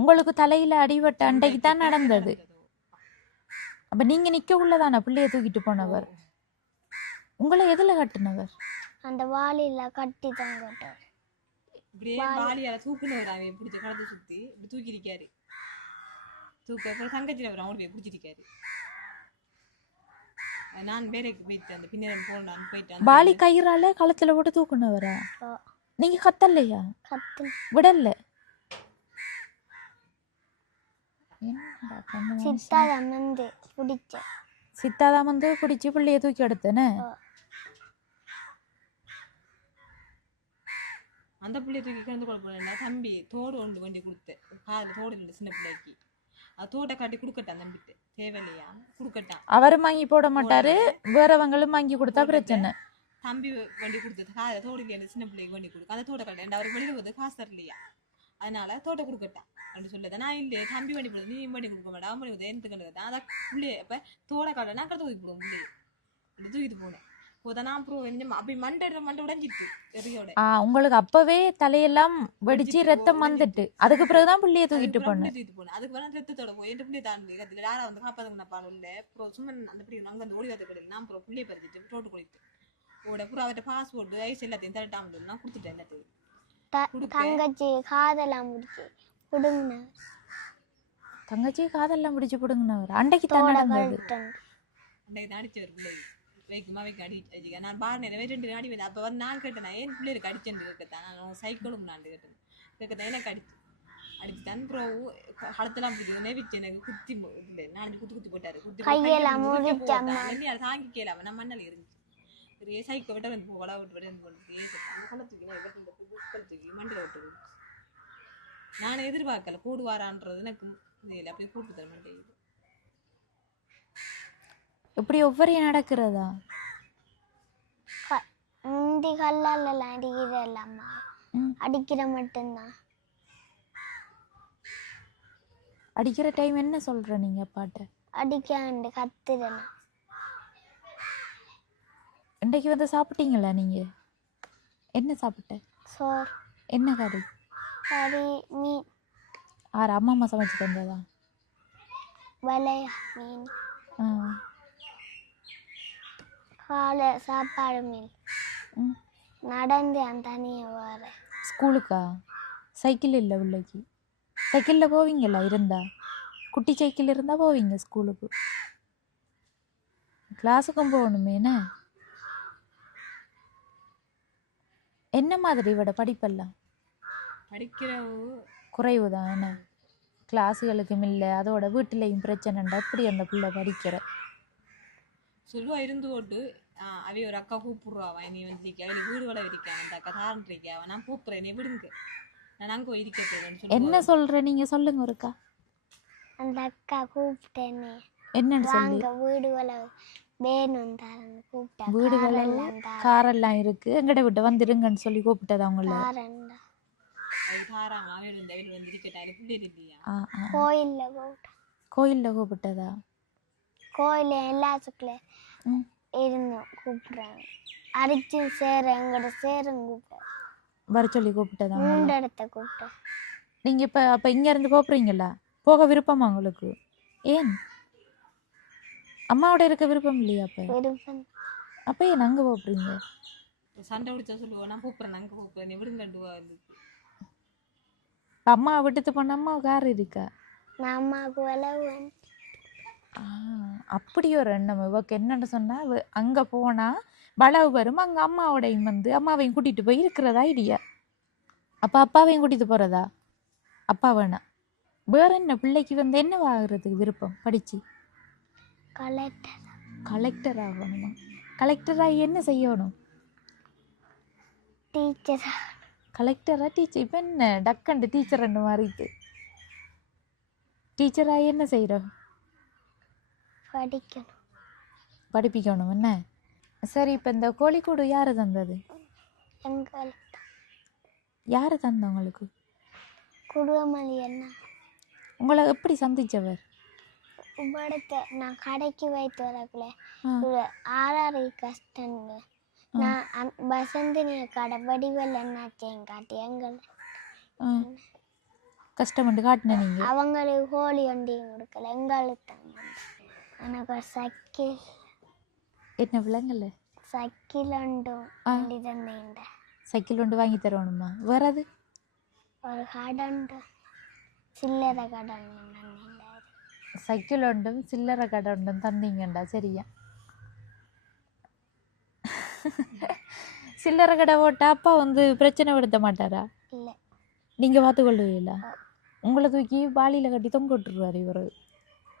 உங்களுக்கு தலையில் அடிபட்ட அன்றைக்கு தான் நடந்தது. அப்போ நீங்கள் நிற்க உள்ளதானா பிள்ளைய தூக்கிட்டு போனவர்? உங்களை எதில் கட்டினவர்? அந்த வாளியில கட்டி தான் கேட்டார். வாளியால தூக்குனவர் பிடிச்ச குளத்தை சுற்றி இப்படி தூக்கிருக்காரு. தங்கச்சியில் அவர் அவங்களுக்கு பிடிச்சிருக்காரு. நான் வேலைக்கு போயிட்டேன் அந்த பின்னேரம் போனான்னு போயிட்டேன் பாலி கயிறால களத்துல போட்டு தூக்குனவரா? ஓ நீங்க கத்தலையா? கத்து விடல? என்னடா பண்ண மனுஷன்? சித்தாத வந்து பிடிச்ச சித்தாதான் வந்து பிடிச்சி பிள்ளைய தூக்கி எடுத்தேன்னு. ஓ அந்த பிள்ளைய தூக்கி கிடந்து கொள்ள போனேன்டா தம்பி தோடு ஒன்று வண்டி கொடுத்தேன் காது தோடு இல்லை சின்ன பிள்ளைக்கு அது தோட்டை காட்டி கொடுக்கட்டான் தம்பிட்டு தேவையில்லையா கொடுக்கட்டான் அவரும் வாங்கி போட மாட்டாரு, வேறவங்களும் வாங்கி கொடுத்தா பிரச்சனை. தம்பி வண்டி கொடுத்தது காதை தோடு கேட்டு சின்ன பிள்ளைக்கு வண்டி கொடுக்க அந்த தோட்டை கட்டேன் அவருக்கு வெளியில் வந்து காசு தரலையா அதனால தோட்டை கொடுக்கட்டான் அப்படின்னு சொல்லுது நான் இல்லையே தம்பி வண்டி போடுறது நீ வண்டி கொடுக்க மாட்டேன் அவன் பண்ணி எனக்கு கண்டுதான் அதான் பிள்ளைய இப்போ தோடை காட்டை நான் கடை தூக்கி போடுவோம் பிள்ளைய அப்படி தூக்கிட்டு போனேன் போதான் அப்புறம் அப்படி மண்டை உடஞ்சிட்டு எரியோட உங்களுக்கு அப்பவே தலையெல்லாம் வெடிச்சு ரத்தம் வந்துட்டு அதுக்கு பிறகுதான் பிள்ளைய தூக்கிட்டு போனேன். அதுக்கு வேணா ரத்தத்தோட போய் என் பிள்ளைய தாண்டி கத்துல யாரா வந்து காப்பாதுங்க பாடம் இல்லை அப்புறம் சும்மா அந்த பிள்ளை அங்கே வந்து ஓடி வந்து கிடையாது நான் அப்புறம் பிள்ளைய பறிச்சிட்டு ரோட்டு குளித்து ஓட அப்புறம் அவர்கிட்ட பாஸ்போர்ட் ஐஸ் எல்லாத்தையும் தரட்டாமல் நான் கொடுத்துட்டேன் எல்லாத்தையும் தங்கச்சி காதெல்லாம் முடிச்சு புடுங்கின தங்கச்சி காதெல்லாம் பிடிச்சு பிடுங்கினவர் அன்றைக்கு தான் நடந்தது. அன்றைக்கு தான் அடிச்சவர் பிள்ளை வைக்குமா வைக்க அடிச்சு நான் பாருனேன் ரெண்டு அடி வேணும் அப்போ வந்து நான் கேட்டேன் ஏன் பிள்ளைகளுக்கு அடிச்சேன்னு கேட்கத்தான் நான் சைக்கிளும் நான் கேட்டேன் கேட்கத்தான் எனக்கு அடிச்சு தான் அப்புறம் களத்தெல்லாம் பிடிச்சி நெவிச்சு எனக்கு குத்தி இல்லை நாலஞ்சு குத்தி போட்டாரு குத்தி தாங்கி கேளாம நான் மண்ணல் இருந்துச்சு பெரிய சைக்கிள் விட்ட வந்து வள விட்டு விட அந்த குளத்துக்கு மண்டியில் விட்டு நான் எதிர்பார்க்கல கூடுவாரான்றது எனக்கு இல்லை அப்படியே கூட்டு தர மாட்டேங்குது. இப்படி ஒவ்வொரு நடக்கிறதா முந்தி கல்லால அடிக்கிறல்லம்மா அடிக்கிற மட்டும்தான் அடிக்கிற டைம் என்ன சொல்ற நீங்க பாட்ட அடிக்காண்டு கத்துறேன். இன்றைக்கு வந்து சாப்பிட்டீங்களா நீங்க? என்ன சாப்பிட்ட? சோறு. என்ன கறி? கறி மீன். ஆறு அம்மா சமைச்சு தந்ததா? வலைய மீன். காலை சாப்பாடு மீன். நடந்து அந்த தனியை வர ஸ்கூலுக்கா? சைக்கிள் இல்லை பிள்ளைக்கு? சைக்கிளில் போவீங்களா இருந்தா? குட்டி சைக்கிள் இருந்தால் போவீங்க ஸ்கூலுக்கு? கிளாஸுக்கும் போகணுமே என்ன மாதிரி விட படிப்பெல்லாம் படிக்கிற குறைவு தான் என்ன கிளாஸுகளுக்கும் இல்லை அதோட வீட்டிலையும் பிரச்சனைண்டா அப்படி அந்த பிள்ளை படிக்கிற சொல்லுவா இருந்து போட்டு அவைய ஒரு அக்கா கூப்பிடுறாவன் நீ வந்து அவளை வீடு வள இருக்கான் அந்த அக்கா தாரன் இருக்கா நான் கூப்பிட்றேன் நீ விடுங்க நான் அங்கே இருக்க என்ன சொல்ற நீங்க சொல்லுங்க ஒருக்கா. அந்த அக்கா கூப்பிட்டேனே என்னன்னு சொல்லி வீடு வள வேணும் தரேன் கூப்பிட்டா வீடுகள் காரெல்லாம் இருக்கு எங்கட விட்டு வந்துருங்கன்னு சொல்லி கூப்பிட்டது அவங்கள. கோயில்ல கூப்பிட்டதா? கோயில எல்லாத்துக்குள்ள இருந்தோம் கூப்பிடுறாங்க அரிச்சு சேர எங்கட சேரும் கூப்பிட்டேன் வர சொல்லி கூப்பிட்டதா? 3 இடத்த கூப்பிட்டேன். நீங்க இப்ப அப்ப இங்க இருந்து போறீங்களா? போக விருப்பமா உங்களுக்கு? ஏன் அம்மாவோட இருக்க விருப்பம் இல்லையா? அப்ப ஏன் அங்க போறீங்க? சண்டை பிடிச்சா சொல்லுவோம் நான் கூப்பிட்றேன் அங்கே கூப்பிட்றேன் நீ விடுங்கண்டுவா. அம்மா விட்டுட்டு போன அம்மாவுக்கு யார் இருக்கா? நான் அம்மாவுக்கு விளவுவேன். அப்படி ஒரு எண்ணம் இவக்கு என்னன்னு சொன்னா அங்க போனா வளவு வரும் அங்க அம்மாவோடையும் வந்து அம்மாவையும் கூட்டிட்டு போய் இருக்கிறதா ஐடியா. அப்ப அப்பாவையும் கூட்டிட்டு போறதா? அப்பா வேணா வேற என்ன பிள்ளைக்கு வந்து என்ன ஆகுறதுக்கு விருப்பம் படிச்சு? கலெக்டர் ஆகணுமா? கலெக்டர் ஆகி என்ன செய்யணும்? டீச்சர். கலெக்டரா டீச்சர்? இப்போ என்ன டக்கண்டு டீச்சர் ரெண்டு மாறிட்டு டீச்சர் ஆகி என்ன செய்கிறோம்? படிக்கணும். படிப்பிக்கணும் என்ன? சரி இப்போ இந்த கோழிக்கூடு யார் தந்தது? யார் தந்த உங்களுக்கு? குடும்பமணி என்ன. உங்களை எப்படி சந்திச்சவர்? நான் கடைக்கு வைத்து வரக்குள்ள 6 கஷ்டங்க நான் வசந்தினிய கடை வடிவல் என்னாச்சேன் காட்டி எங்களை கஷ்டப்பட்டு காட்டின நீங்கள் அவங்களுக்கு கோழி ஒண்டியும் கொடுக்கல எங்களுக்கு எனக்கு ஒரு சைக்கிள். என்ன விலங்கல்ல? சைக்கிள் ஒன்றும் வண்டி தந்தேன். சைக்கிள் ஒன்று வாங்கி தரணுமா? வேறது ஒரு கடை உண்டு சில்லறை கடை ஒன்று. சைக்கிள் ஒன்றும் சில்லறை கடை ஒன்றும் தந்தீங்கண்டா சரியா? சில்லறை கடை போட்டா அப்பா வந்து பிரச்சனை படுத்த மாட்டாரா? இல்லை. நீங்கள் பார்த்துக்கொள்ளுவீங்களா? உங்களை தூக்கி பாலியில் கட்டி தொங்க விட்டுருவாரு இவர்.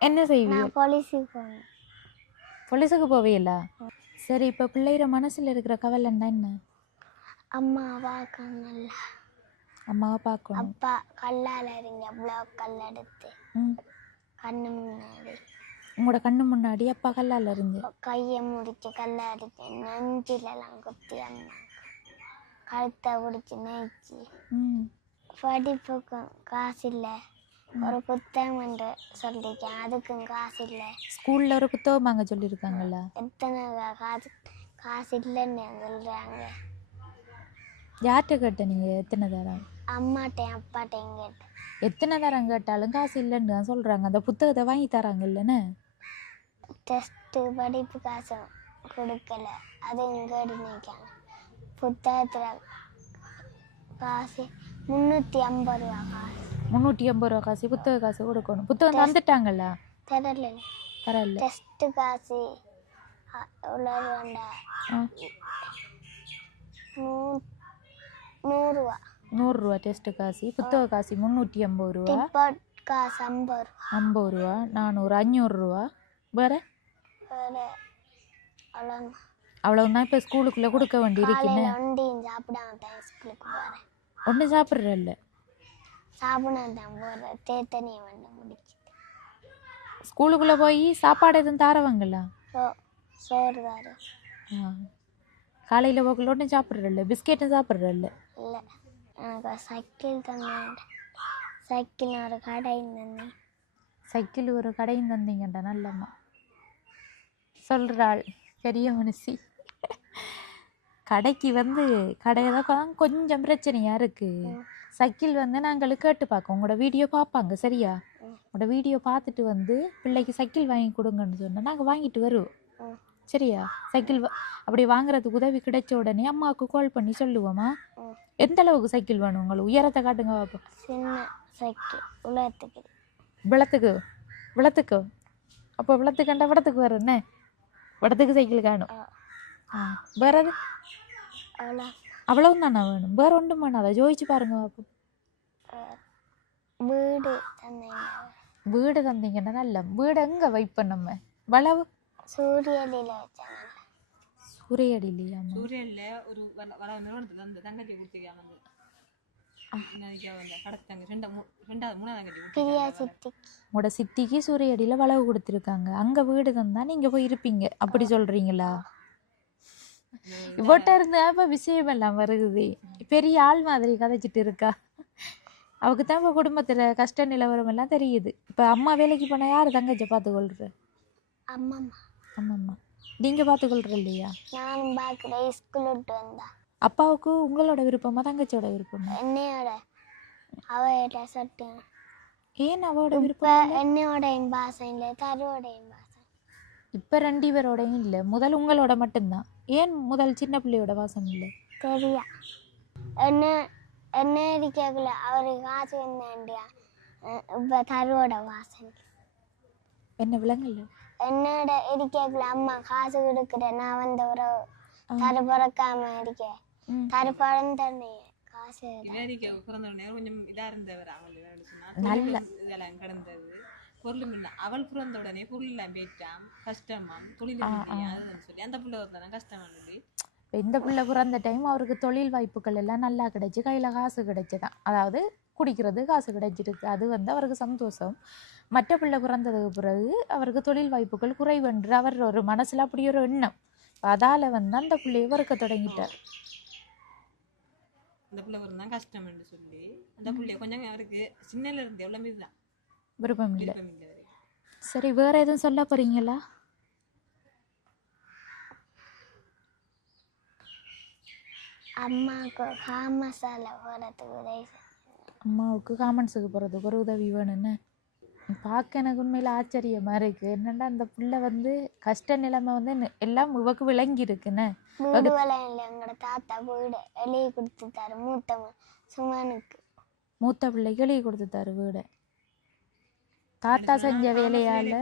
என்ன செய்வீங்க? நான் போலீஸுக்கு போனேன். போலீஸுக்கு போவீங்களா? சரி, இப்போ பிள்ளைகிற மனசில் இருக்கிற கவலைன்னா என்ன? அம்மா பார்க்கணும்ல. அம்மாவை பார்க்கணும். அப்பா கல்லால் அறிஞ்ச பிளாக் கல் எடுத்து ம். கண்ணு முன்னாடி உங்களோட கண்ணு முன்னாடி அப்பா கல்லால் இருந்து கையை முடிச்சு கல்லை அடிச்சு நெஞ்சிலெல்லாம் குத்தி அம்மா கழுத்தை பிடிச்சி நெய்ச்சி படிப்புக்கு காசு இல்லை, ஒரு புத்தகம் என்று சொல்லியிருக்கேன், அதுக்கும் காசு இல்லை. ஸ்கூலில் ஒரு புத்தகம் வாங்க சொல்லியிருக்காங்களா? எத்தனை காசு இல்லைன்னு சொல்கிறாங்க. யார்கிட்ட கேட்ட நீங்கள்? எத்தனை தரம்? அம்மாட்டையும் அப்பாட்டையும் கேட்டேன். எத்தனை தரம் கேட்டாலும் காசு இல்லைன்னு தான் சொல்கிறாங்க. அந்த புத்தகத்தை வாங்கி தராங்க இல்லைன்னு? டெஸ்ட்டு படிப்பு காசு கொடுக்கல, அதுவும் கேட்டு நிற்காங்க. புத்தகத்தில் காசு 350 ரூபா காசு. 350 ரூபா காசு புத்தக காசு கொடுக்கணும். புத்தகம் தந்துட்டாங்களா? தரல. தரல. டெஸ்ட்டு காசு எவ்வளோ ரூபாண்டா? 100 ரூபா. 100 ரூபா டெஸ்ட்டு காசு. புத்தக காசு 350 ரூபா. டிப்பட் காசு 50 ரூபா. 50 ரூபா. 400, 500 ரூபா. வேறு அவ்வளவுதான். இப்போ ஸ்கூலுக்குள்ளே கொடுக்க வேண்டி இருக்குன்னு ஒன்றையும் சாப்பிடாம ஸ்கூலுக்கு போகிறேன். ஒன்றும் சாப்பிட்றல்ல? சாப்பிடாம தான் போகிறேன். தேத்தனியை வந்து முடிச்சு. ஸ்கூலுக்குள்ளே போய் சாப்பாடு எதுவும் தாரவங்களா? சோறு தாரு. காலையில் போக்குள்ள ஒன்றும் சாப்பிட்றல்ல? பிஸ்கெட்டும் சாப்பிட்றல்ல? இல்லை, எனக்கு சைக்கிள் தந்தேன். சைக்கிள் ஒரு கடையும் தந்தேன். சைக்கிள் ஒரு கடையும் தந்தீங்கண்டா. நல்லம்மா சொல்கிறாள், பெரிய மனுஷி. கடைக்கு வந்து கடையில் தான் கொஞ்சம் பிரச்சனையாக இருக்குது. சைக்கிள் வந்து நாங்கள் கேட்டு பார்க்கோம். உங்களோட வீடியோ பார்ப்பாங்க சரியா? உங்களோட வீடியோ பார்த்துட்டு வந்து பிள்ளைக்கு சைக்கிள் வாங்கி கொடுங்கன்னு சொன்னால் நாங்கள் வாங்கிட்டு வருவோம் சரியா? சைக்கிள் அப்படி வாங்குறதுக்கு உதவி கிடைச்ச உடனே அம்மாவுக்கு கால் பண்ணி சொல்லுவோமா எந்த அளவுக்கு சைக்கிள் வேணும் உங்களுக்கு? உயரத்தை காட்டுங்க பார்ப்போம். சின்ன சைக்கிள் உலகத்துக்கு விளத்துக்கு அப்போ விளத்துக்கண்டா விடத்துக்கு வர என்ன? விடத்துக்கு சைக்கிள் காணும். வேற அது அவ்வளவு தானே வேணும்? வேற ஒன்றும் வேணாம். அதை ஜோதிச்சு பாருங்க பார்ப்போம். வீடு தந்தீங்கன்னா நல்ல வீடு. எங்கே வைப்போம் நம்ம? வளவு சூரியடியிலையா? சூரியடியில ஒரு தங்கச்சி கொடுத்துருக்காங்க. உங்களோட சித்திக்கு சூரியடியில வளவு கொடுத்துருக்காங்க. அங்க வீடு தந்தா நீங்க போய் இருப்பீங்க அப்படி சொல்றீங்களா? இவட்ட இருந்தா இப்ப விஷயம் எல்லாம் வருகுது. பெரிய ஆள் மாதிரி கதைச்சிட்டு இருக்கா. அவக்கு தான் இப்ப குடும்பத்துல கஷ்ட நிலவரம் எல்லாம் தெரியுது. இப்ப அம்மா வேலைக்கு போனா யாரு தங்கச்ச பாத்துக்கொள்ற? அம்மா. நீங்க பாத்துக்கொள்ற இல்லையா? நானும் பாக்குறேன். ஸ்கூல் விட்டு வந்தா அப்பாவுக்கு உங்களோட விருப்பமா தங்கச்சியோட விருப்பமா? என்னையோட. அவையோட சட்டு. ஏன் அவளோட விருப்பம்? என்னையோட பாசம் இல்லை, தருவோட பாசம். இப்ப 2 பேரோடையும் இல்லை. முதல் உங்களோட மட்டும்தான். ஏன் முதல் சின்ன பிள்ளையோட வாசம் இல்லை? தெரியா என்ன இருக்கக்குள்ள அவருக்கு காசு வேண்டியா. இப்ப தருவோட வாசம் என்ன விலங்கல்ல? என்னோட இருக்கக்குள்ள அம்மா காசு கொடுக்குறேன், நான் வந்து ஒரு தரு பிறக்காம இருக்கேன். தரு பிறந்தே காசு கொஞ்சம் இதா இருந்தவர். நல்ல இதெல்லாம் கிடந்தது பொருளும் இல்லை. அவள் பிறந்த உடனே பொருள் எல்லாம் போயிட்டான். கஷ்டமாம் தொழில் சொல்லி அந்த பிள்ளை வந்தானே கஷ்டமானது. இந்த பிள்ளை பிறந்த டைம் அவருக்கு தொழில் வாய்ப்புகள் எல்லாம் நல்லா கிடைச்சி கையில் காசு கிடைச்சிதான். அதாவது குடிக்கிறது காசு கிடைச்சிருக்கு. அது வந்து அவருக்கு சந்தோஷம். மற்ற பிள்ளை பிறந்ததுக்கு பிறகு அவருக்கு தொழில் வாய்ப்புகள் குறைவென்று அவர் ஒரு மனசில் அப்படி ஒரு எண்ணம். அதால வந்து அந்த பிள்ளையை வறுக்க தொடங்கிட்டார். அந்த பிள்ளை பிறந்தா கஷ்டம் என்று சொல்லி அந்த பிள்ளைய கொஞ்சம் அவருக்கு சின்னல இருந்து எவ்வளோ மீதுதான் விருப்பம் இல்லை. சரி, வேற எதுவும் சொல்ல போறீங்களா? அம்மாவுக்கு காமர்ஸால போகிறதுக்கு உதவி. அம்மாவுக்கு காமன்ஸுக்கு போகிறதுக்கு ஒரு உதவி வேணும்னு பார்க்க எனக்கு உண்மையில் ஆச்சரியமாக இருக்குது. என்னென்னா அந்த பிள்ளை வந்து கஷ்ட நிலைமை வந்து எல்லாம் இவக்கு விளங்கி இருக்குன்னு. வீடு வளையம் இல்லை, எங்களோட தாத்தா வீடு எழுதி கொடுத்துட்டாரு. சுமனுக்கு மூத்த பிள்ளைக்கு எழுதி கொடுத்துட்டாரு வீடை. தாத்தா செஞ்ச வேலையால்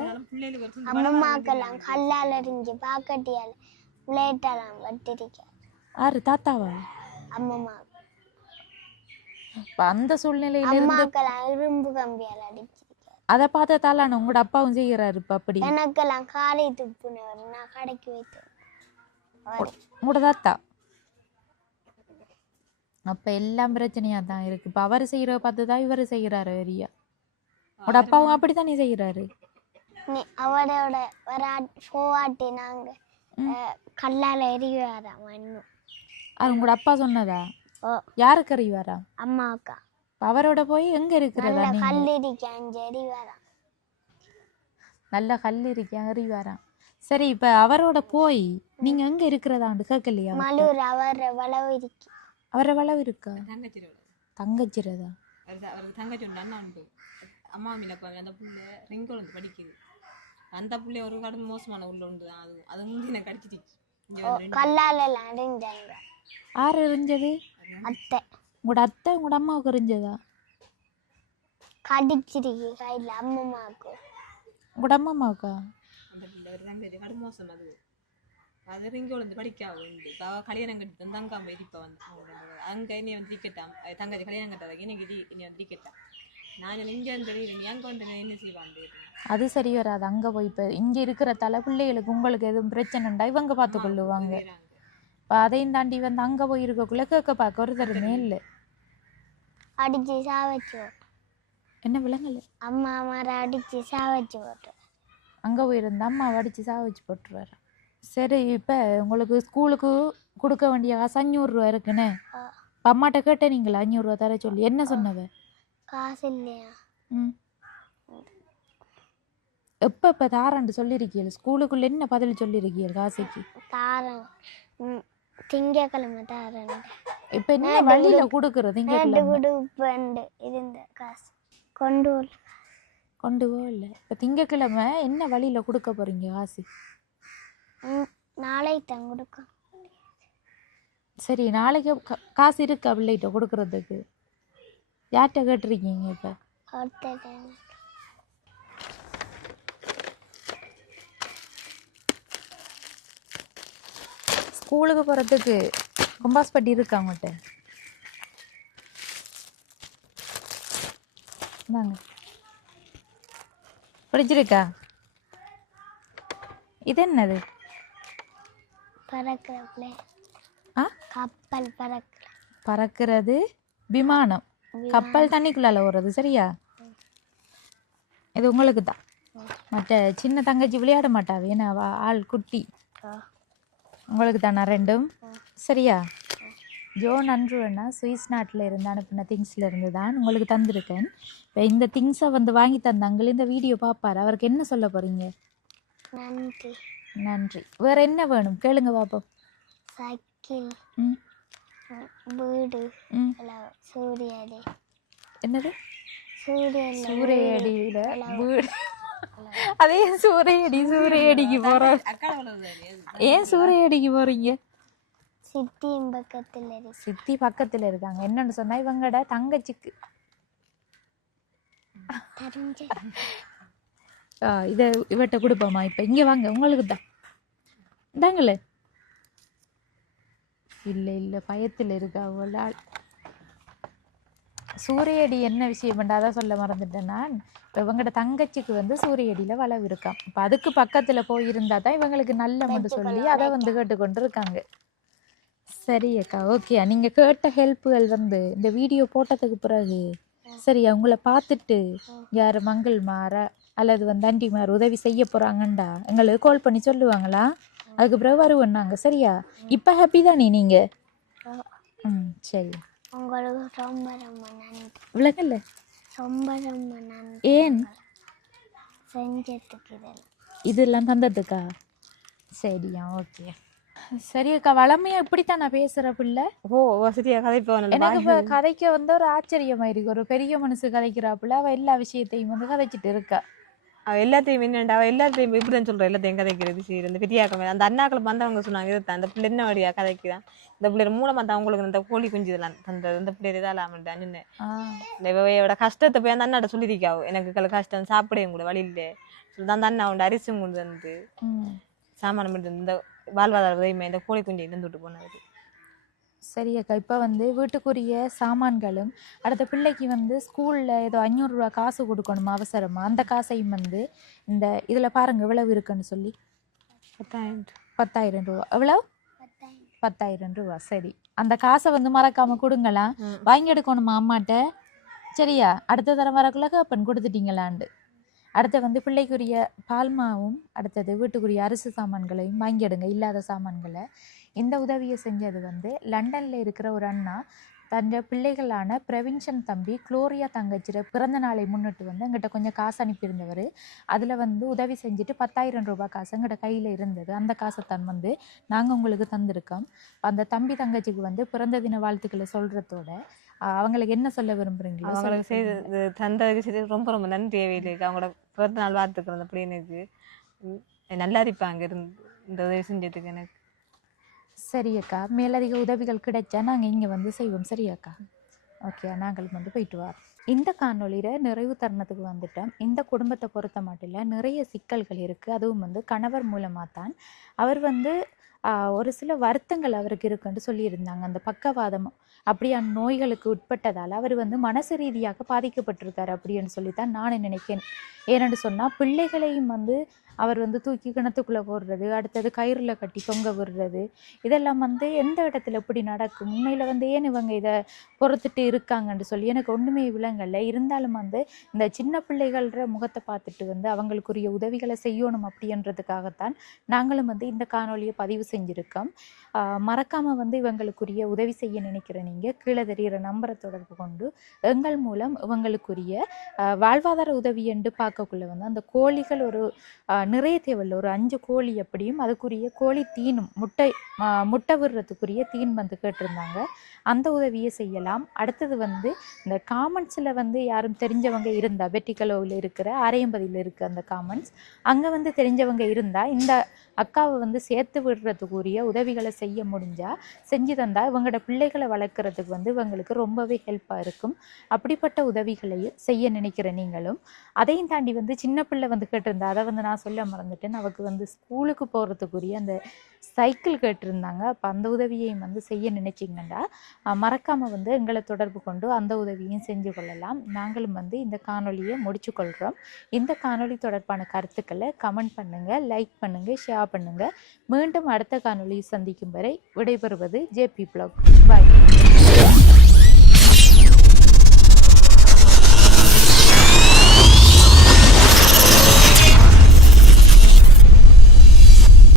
அம்மாக்கெல்லாம் கல்லால் எறிஞ்சு பாக்கட்டியால் பிளேட்டெல்லாம் வெட்டிருக்கேன். ஆறு தாத்தாவா? அம்மம்மா இப்ப அந்த சூழ்நிலையில இருந்து அம்மாக்கெல்லாம் இரும்பு கம்பியால் அடிச்சிருக்கேன். அதை பார்த்ததால உங்களோட அப்பாவும் செய்யறாரு இப்ப அப்படி? எனக்கெல்லாம் காலை துப்புனவர் நான் கடைக்கு வைத்தேன். உங்களோட தாத்தா அப்ப எல்லாம் பிரச்சனையா தான் இருக்கு. இப்ப அவரு செய்யற பார்த்துதான் இவரு செய்யறாரு வெறியா. உங்களோட அப்பாவும் அப்படித்தானே செய்யறாரு. நீ அவரோட போவாட்டி நாங்க கல்லால எரிவாராம் இன்னும். அது உங்களோட அப்பா சொன்னதா? ஓ யாருக்கு அறிவாரா? அம்மாக்கா அவரோட போய் எங்க இருக்கிறதா? நல்ல கல் இருக்கான் எரிவாராம். நல்ல கல் இருக்கேன் அறிவாராம். சரி இப்ப அவரோட போய் நீங்க எங்க இருக்கிறதாண்டு கேட்கலையா? மலூர் அவர வளவு இருக்கு. அவரை வளவு இருக்கா? தங்கச்சிரோட தங்கச்சிரதா? அவருக்கு தங்கச்சி உண்டு, அண்ணா உண்டு. அம்மா மீன அந்த புள்ள ரிங்கோல் வந்து படிக்குது. அந்த புள்ளை ஒரு கடும் மோசமான உள்ள உண்டு தான். அது முந்தி எனக்கு கடிச்சிட்டு கல்லால எல்லாம் அடைஞ்சாங்க. ஆறு எறிஞ்சது? அத்தை. உங்களோட அத்தை உங்களோட அம்மாவுக்கு எறிஞ்சதா? கடிச்சிருக்கு கையில் அம்மம்மாவுக்கு. உங்களோட அம்மாவுக்கா? அந்த பிள்ளை ஒரு தங்கச்சி கடும் மோசம். அது ரிங்கோல் வந்து படிக்க உண்டு. இப்போ அவள் கல்யாணம் கட்டி தங்க அம்மா இப்போ வந்து அங்கே இனி வந்து டிக்கெட்டான். தங்கச்சி கல்யாணம் கட்டாத இன்னைக்கு இனி வந்து டிக்கெட்டான். நான் இங்கே வந்து அங்கே வந்து என்ன செய்வான்? அது சரி வராது. அங்க போய் இப்ப இங்க இருக்கிற தலை பிள்ளைகளுக்கு உங்களுக்கு எதுவும் பிரச்சனைண்டா இவங்க பார்த்து கொள்ளுவாங்க. இப்போ அதையும் தாண்டி வந்து அங்க போய் இருக்கக்குள்ள கேட்க பார்க்க ஒரு தருமே இல்லை. அடிச்சு சாவச்சு என்ன விலங்கல? அம்மா அம்மாரை அடிச்சு சாவச்சு போட்டு அங்க போயிருந்தா அம்மா அடிச்சு சாவச்சு போட்டுருவாரு. சரி இப்ப உங்களுக்கு ஸ்கூலுக்கு கொடுக்க வேண்டிய காசு 500 ரூபா இருக்குன்னு அம்மாட்ட கேட்டீங்களா? 500 ரூபா தர சொல்லி என்ன சொன்னவ? காசு இல்லையா? எப்ப தாரண்டு சொல்லிருக்கீங்க? ஸ்கூலுக்குள்ள என்ன பதில் சொல்லிருக்கீங்க காசுக்கு? தாரன் திங்கக்கிழமை தாரன். இப்ப என்ன வழியில கொடுக்கறது? திங்கக்கிழமை இருந்த காசு கொண்டு போகல. இப்ப திங்கக்கிழமை என்ன வழியில கொடுக்க போறீங்க காசு? நாளைக்கு தான் கொடுக்க. சரி நாளைக்கு காசு இருக்கா பிள்ளைகிட்ட கொடுக்கறதுக்கு? யார்கிட்ட கேட்டிருக்கீங்க? இப்ப ஸ்கூலுக்கு போறதுக்கு கொம்பாஸ் பட்டி இருக்கா உங்கள்கிட்ட? இந்தாங்க பிடிச்சிருக்கா? இது என்னது? கப்பல் பறக்கிறது விமானம். கப்பல் தண்ணிக்குள்ளால ஓடுறது. சரியா? இது உங்களுக்கு தான். மற்ற சின்ன தங்கச்சி விளையாட மாட்டாவே, ஏன்னா ஆள் குட்டி. உங்களுக்கு தானா ரெண்டும்? சரியா? ஜோன் அன்றுவன்னா சுவிஸ் நாட்டில் இருந்து அனுப்பின திங்ஸில் இருந்து தான் உங்களுக்கு தந்திருக்கேன். இப்போ இந்த திங்ஸை வந்து வாங்கி தந்தாங்களே இந்த வீடியோ பார்ப்பார். அவருக்கு என்ன சொல்ல போகிறீங்க? நன்றி. நன்றி. வேற என்ன வேணும் கேளுங்க பாப்போம். சைக்கிள், வீடு, சூரியடி. என்னது? சூரியடியில வீடு. அதே சூரியடிக்கு போகிறோம். ஏன் சூரியடிக்கு போகிறீங்க? சித்தி பக்கத்தில் இருக்காங்க. என்னன்னு சொன்னா இவங்கட தங்கச்சிக்கு இதை இவட்ட கொடுப்போமா? இப்போ இங்கே வாங்க, உங்களுக்கு தான் இந்தாங்களே. இல்லை பயத்தில் இருக்கா அவ்வளோ. சூரியடி என்ன விஷயம் பண்ணாதான் சொல்ல மறந்துட்டேன் நான். இப்போ இவங்கட தங்கச்சிக்கு வந்து சூரியடியில் வளவு இருக்காம். இப்போ அதுக்கு பக்கத்தில் போயிருந்தா தான் இவங்களுக்கு நல்ல மட்டும் சொல்லி அதை வந்து கேட்டுக்கொண்டு இருக்காங்க. சரி அக்கா, ஓகே. நீங்கள் கேட்ட ஹெல்ப்புகள் வந்து இந்த வீடியோ போட்டதுக்கு பிறகு சரியா உங்களை பார்த்துட்டு யார் மங்கள்மார அல்லது வந்து ஆண்டிமார் உதவி செய்ய போகிறாங்கண்டா எங்களுக்கு கால் பண்ணி சொல்லுவாங்களா? அதுக்கு பிறகு வருவோம் நாங்கள். சரியா? இப்போ ஹாப்பி தானே நீங்கள்? சரி. உங்களுக்கு ரொம்ப ரொம்ப நன்றி. விளக்கல்ல? ரொம்ப ரொம்ப நன்றி. ஏன் செஞ்சதுக்கு இதெல்லாம் தந்ததுக்கா? சரியா, ஓகே. சரி அக்கா, வளமையா இப்படித்தான் நான் பேசுற பிள்ளை. சரியா கதைப்பேன். எனக்கு இப்போ கதைக்க வந்து ஒரு ஆச்சரியமா இருக்கு. ஒரு பெரிய மனுஷு கதைக்கிறாப்புல அவ எல்லா விஷயத்தையும் வந்து கதைச்சிட்டு இருக்கா. அவ எல்லாத்தையும் என்னண்டா, அவ எல்லாத்தையும் இப்படிதான் சொல்ற. எல்லாத்தையும் கதைக்கிறது சரி. இந்த பெரியாக்கள் அந்த அண்ணாக்களை வந்தவங்க சொன்னாங்க இதுதான் அந்த பிள்ளை என்ன வழியா கதைக்குதான். இந்த பிள்ளைய மூலமா தான் அவங்களுக்கு இந்த கோழி குஞ்சு இதெல்லாம் தந்தது. இந்த பிள்ளை இதாலாமட்டா நின்று இந்த கஷ்டத்தை போய் அந்த அண்ணாட்ட சொல்லியிருக்காவோ. எனக்கு கஷ்டம் சாப்பிடையும் கூட வழி இல்லை. அந்த அண்ணா அவன் அரிசி கொண்டு வந்து சாமானம் இந்த வாழ்வாதார உதவிமை இந்த கோழி குஞ்சை இருந்துட்டு போனது. சரி அக்கா, இப்போ வந்து வீட்டுக்குரிய சாமான்களும் அடுத்த பிள்ளைக்கு வந்து ஸ்கூலில் ஏதோ 500 ரூபா காசு கொடுக்கணுமா அவசரமாக, அந்த காசையும் வந்து இந்த இதில் பாருங்கள் எவ்வளவு இருக்குன்னு சொல்லி 10,000 ரூபா. எவ்வளோ? 10,000 ரூபா. சரி, அந்த காசை வந்து மறக்காமல் கொடுங்களாம். வாங்கி எடுக்கணுமா அம்மாட்ட? சரியா? அடுத்த தரம் வரக்குள்ள கேப்பன் கொடுத்துட்டீங்களாண்டு. அடுத்து வந்து பிள்ளைக்குரிய பால்மாவும் அடுத்தது வீட்டுக்குரிய அரிசி சாமான்களையும் வாங்கி எடுங்க, இல்லாத சாமான்களை. இந்த உதவியை செஞ்சது வந்து லண்டனில் இருக்கிற ஒரு அண்ணா தன் பிள்ளைகளான பிரவின்சன் தம்பி குளோரியா தங்கச்சிட பிறந்த நாளை முன்னிட்டு வந்து எங்கிட்ட கொஞ்சம் காசு அனுப்பியிருந்தவர். அதில் வந்து உதவி செஞ்சுட்டு 10,000 ரூபாய் காசு எங்கிட்ட கையில் இருந்தது. அந்த காசை தான் வந்து நாங்கள் உங்களுக்கு தந்திருக்கோம். அந்த தம்பி தங்கச்சிக்கு வந்து பிறந்த தின வாழ்த்துக்களை சொல்கிறதோட அவங்களுக்கு என்ன சொல்ல விரும்புகிறீங்களோ? அவங்களுக்கு செய்து தந்ததுக்கு சரி ரொம்ப ரொம்ப நன்றி. இருக்கு அவங்களோட பிறந்த நாள் வாழ்த்துக்கள் அப்படி எனக்கு நல்லா இருப்பாங்க இந்த உதவி செஞ்சதுக்கு எனக்கு. சரி அக்கா, மேலதிக உதவிகள் கிடைச்சா நாங்கள் இங்கே வந்து செய்வோம். சரியாக்கா? ஓகே, நாங்கள் வந்து போயிட்டு வரோம். இந்த காணொலியில் நிறைவு தருணத்துக்கு வந்துட்டோம். இந்த குடும்பத்தை பொறுத்த மட்டும் நிறைய சிக்கல்கள் இருக்குது. அதுவும் வந்து கணவர் மூலமாக தான். அவர் வந்து ஒரு சில வருத்தங்கள் அவருக்கு இருக்குன்னு சொல்லியிருந்தாங்க. அந்த பக்கவாதம் அப்படியான நோய்களுக்கு உட்பட்டதால் அவர் வந்து மனசு ரீதியாக பாதிக்கப்பட்டிருக்காரு அப்படின்னு சொல்லித்தான் நான் நினைக்கிறேன். ஏனென்று சொன்னால் பிள்ளைகளையும் வந்து அவர் வந்து தூக்கி கிணத்துக்குள்ளே போடுறது, அடுத்தது கயிறில் கட்டி தொங்க விடுறது, இதெல்லாம் வந்து எந்த இடத்துல இப்படி நடக்கும்? உண்மையில் வந்து ஏன் இவங்க இதை பொறுத்துட்டு இருக்காங்கன்னு சொல்லி எனக்கு ஒன்றுமே விளங்கலை. இருந்தாலும் வந்து இந்த சின்ன பிள்ளைகள முகத்தை பார்த்துட்டு வந்து அவங்களுக்குரிய உதவிகளை செய்யணும் அப்படின்றதுக்காகத்தான் நாங்களும் வந்து இந்த காணொலியை பதிவு செஞ்சுருக்கோம். மறக்காமல் வந்து இவங்களுக்குரிய உதவி செய்ய நினைக்கிற நீங்கள் கீழே தெரிகிற நம்பரை தொடர்பு கொண்டு எங்கள் மூலம் இவங்களுக்குரிய வாழ்வாதார உதவி என்று பார்க்கக்குள்ள வந்து அந்த கோழிகள் ஒரு நிறைய தேவையில்லை, ஒரு 5 கோழி எப்படியும் அதுக்குரிய கோழி தீனும் முட்டை விடுறதுக்குரிய தீன் வந்து கேட்டிருந்தாங்க. அந்த உதவியை செய்யலாம். அடுத்தது வந்து இந்த காமெண்ட்ஸில் வந்து யாரும் தெரிஞ்சவங்க இருந்தால், வெட்டிக்கலோவில் இருக்கிற அரையம்பதியில் இருக்கிற அந்த காமெண்ட்ஸ் அங்கே வந்து தெரிஞ்சவங்க இருந்தால் இந்த அக்காவை வந்து சேர்த்து விடுறதுக்குரிய உதவிகளை செய்ய முடிஞ்சால் செஞ்சு தந்தால் இவங்களோட பிள்ளைகளை வளர்க்குறதுக்கு வந்து இவங்களுக்கு ரொம்பவே ஹெல்ப்பாக இருக்கும். அப்படிப்பட்ட உதவிகளையும் செய்ய நினைக்கிற நீங்களும் அதையும் தாண்டி வந்து சின்ன பிள்ளை வந்து கேட்டிருந்தா, அதை வந்து நான் சொல்ல மறந்துட்டேன். அவருக்கு வந்து ஸ்கூலுக்கு போகிறதுக்குரிய அந்த சைக்கிள் கேட்டிருந்தாங்க. அப்போ அந்த உதவியையும் வந்து செய்ய நினைச்சிங்கன்னா மறக்காமல் வந்து எங்களை தொடர்பு கொண்டு அந்த உதவியும் செஞ்சு கொள்ளலாம். நாங்களும் வந்து இந்த காணொலியை முடிச்சு கொள்கிறோம். இந்த காணொலி தொடர்பான கருத்துக்களை கமெண்ட் பண்ணுங்கள், லைக் பண்ணுங்கள், ஷேர் பண்ணுங்கள். மீண்டும் அடுத்த காணொலியை சந்திக்கும் வரை விடைபெறுவது ஜேபி ப்ளாக். பாய்.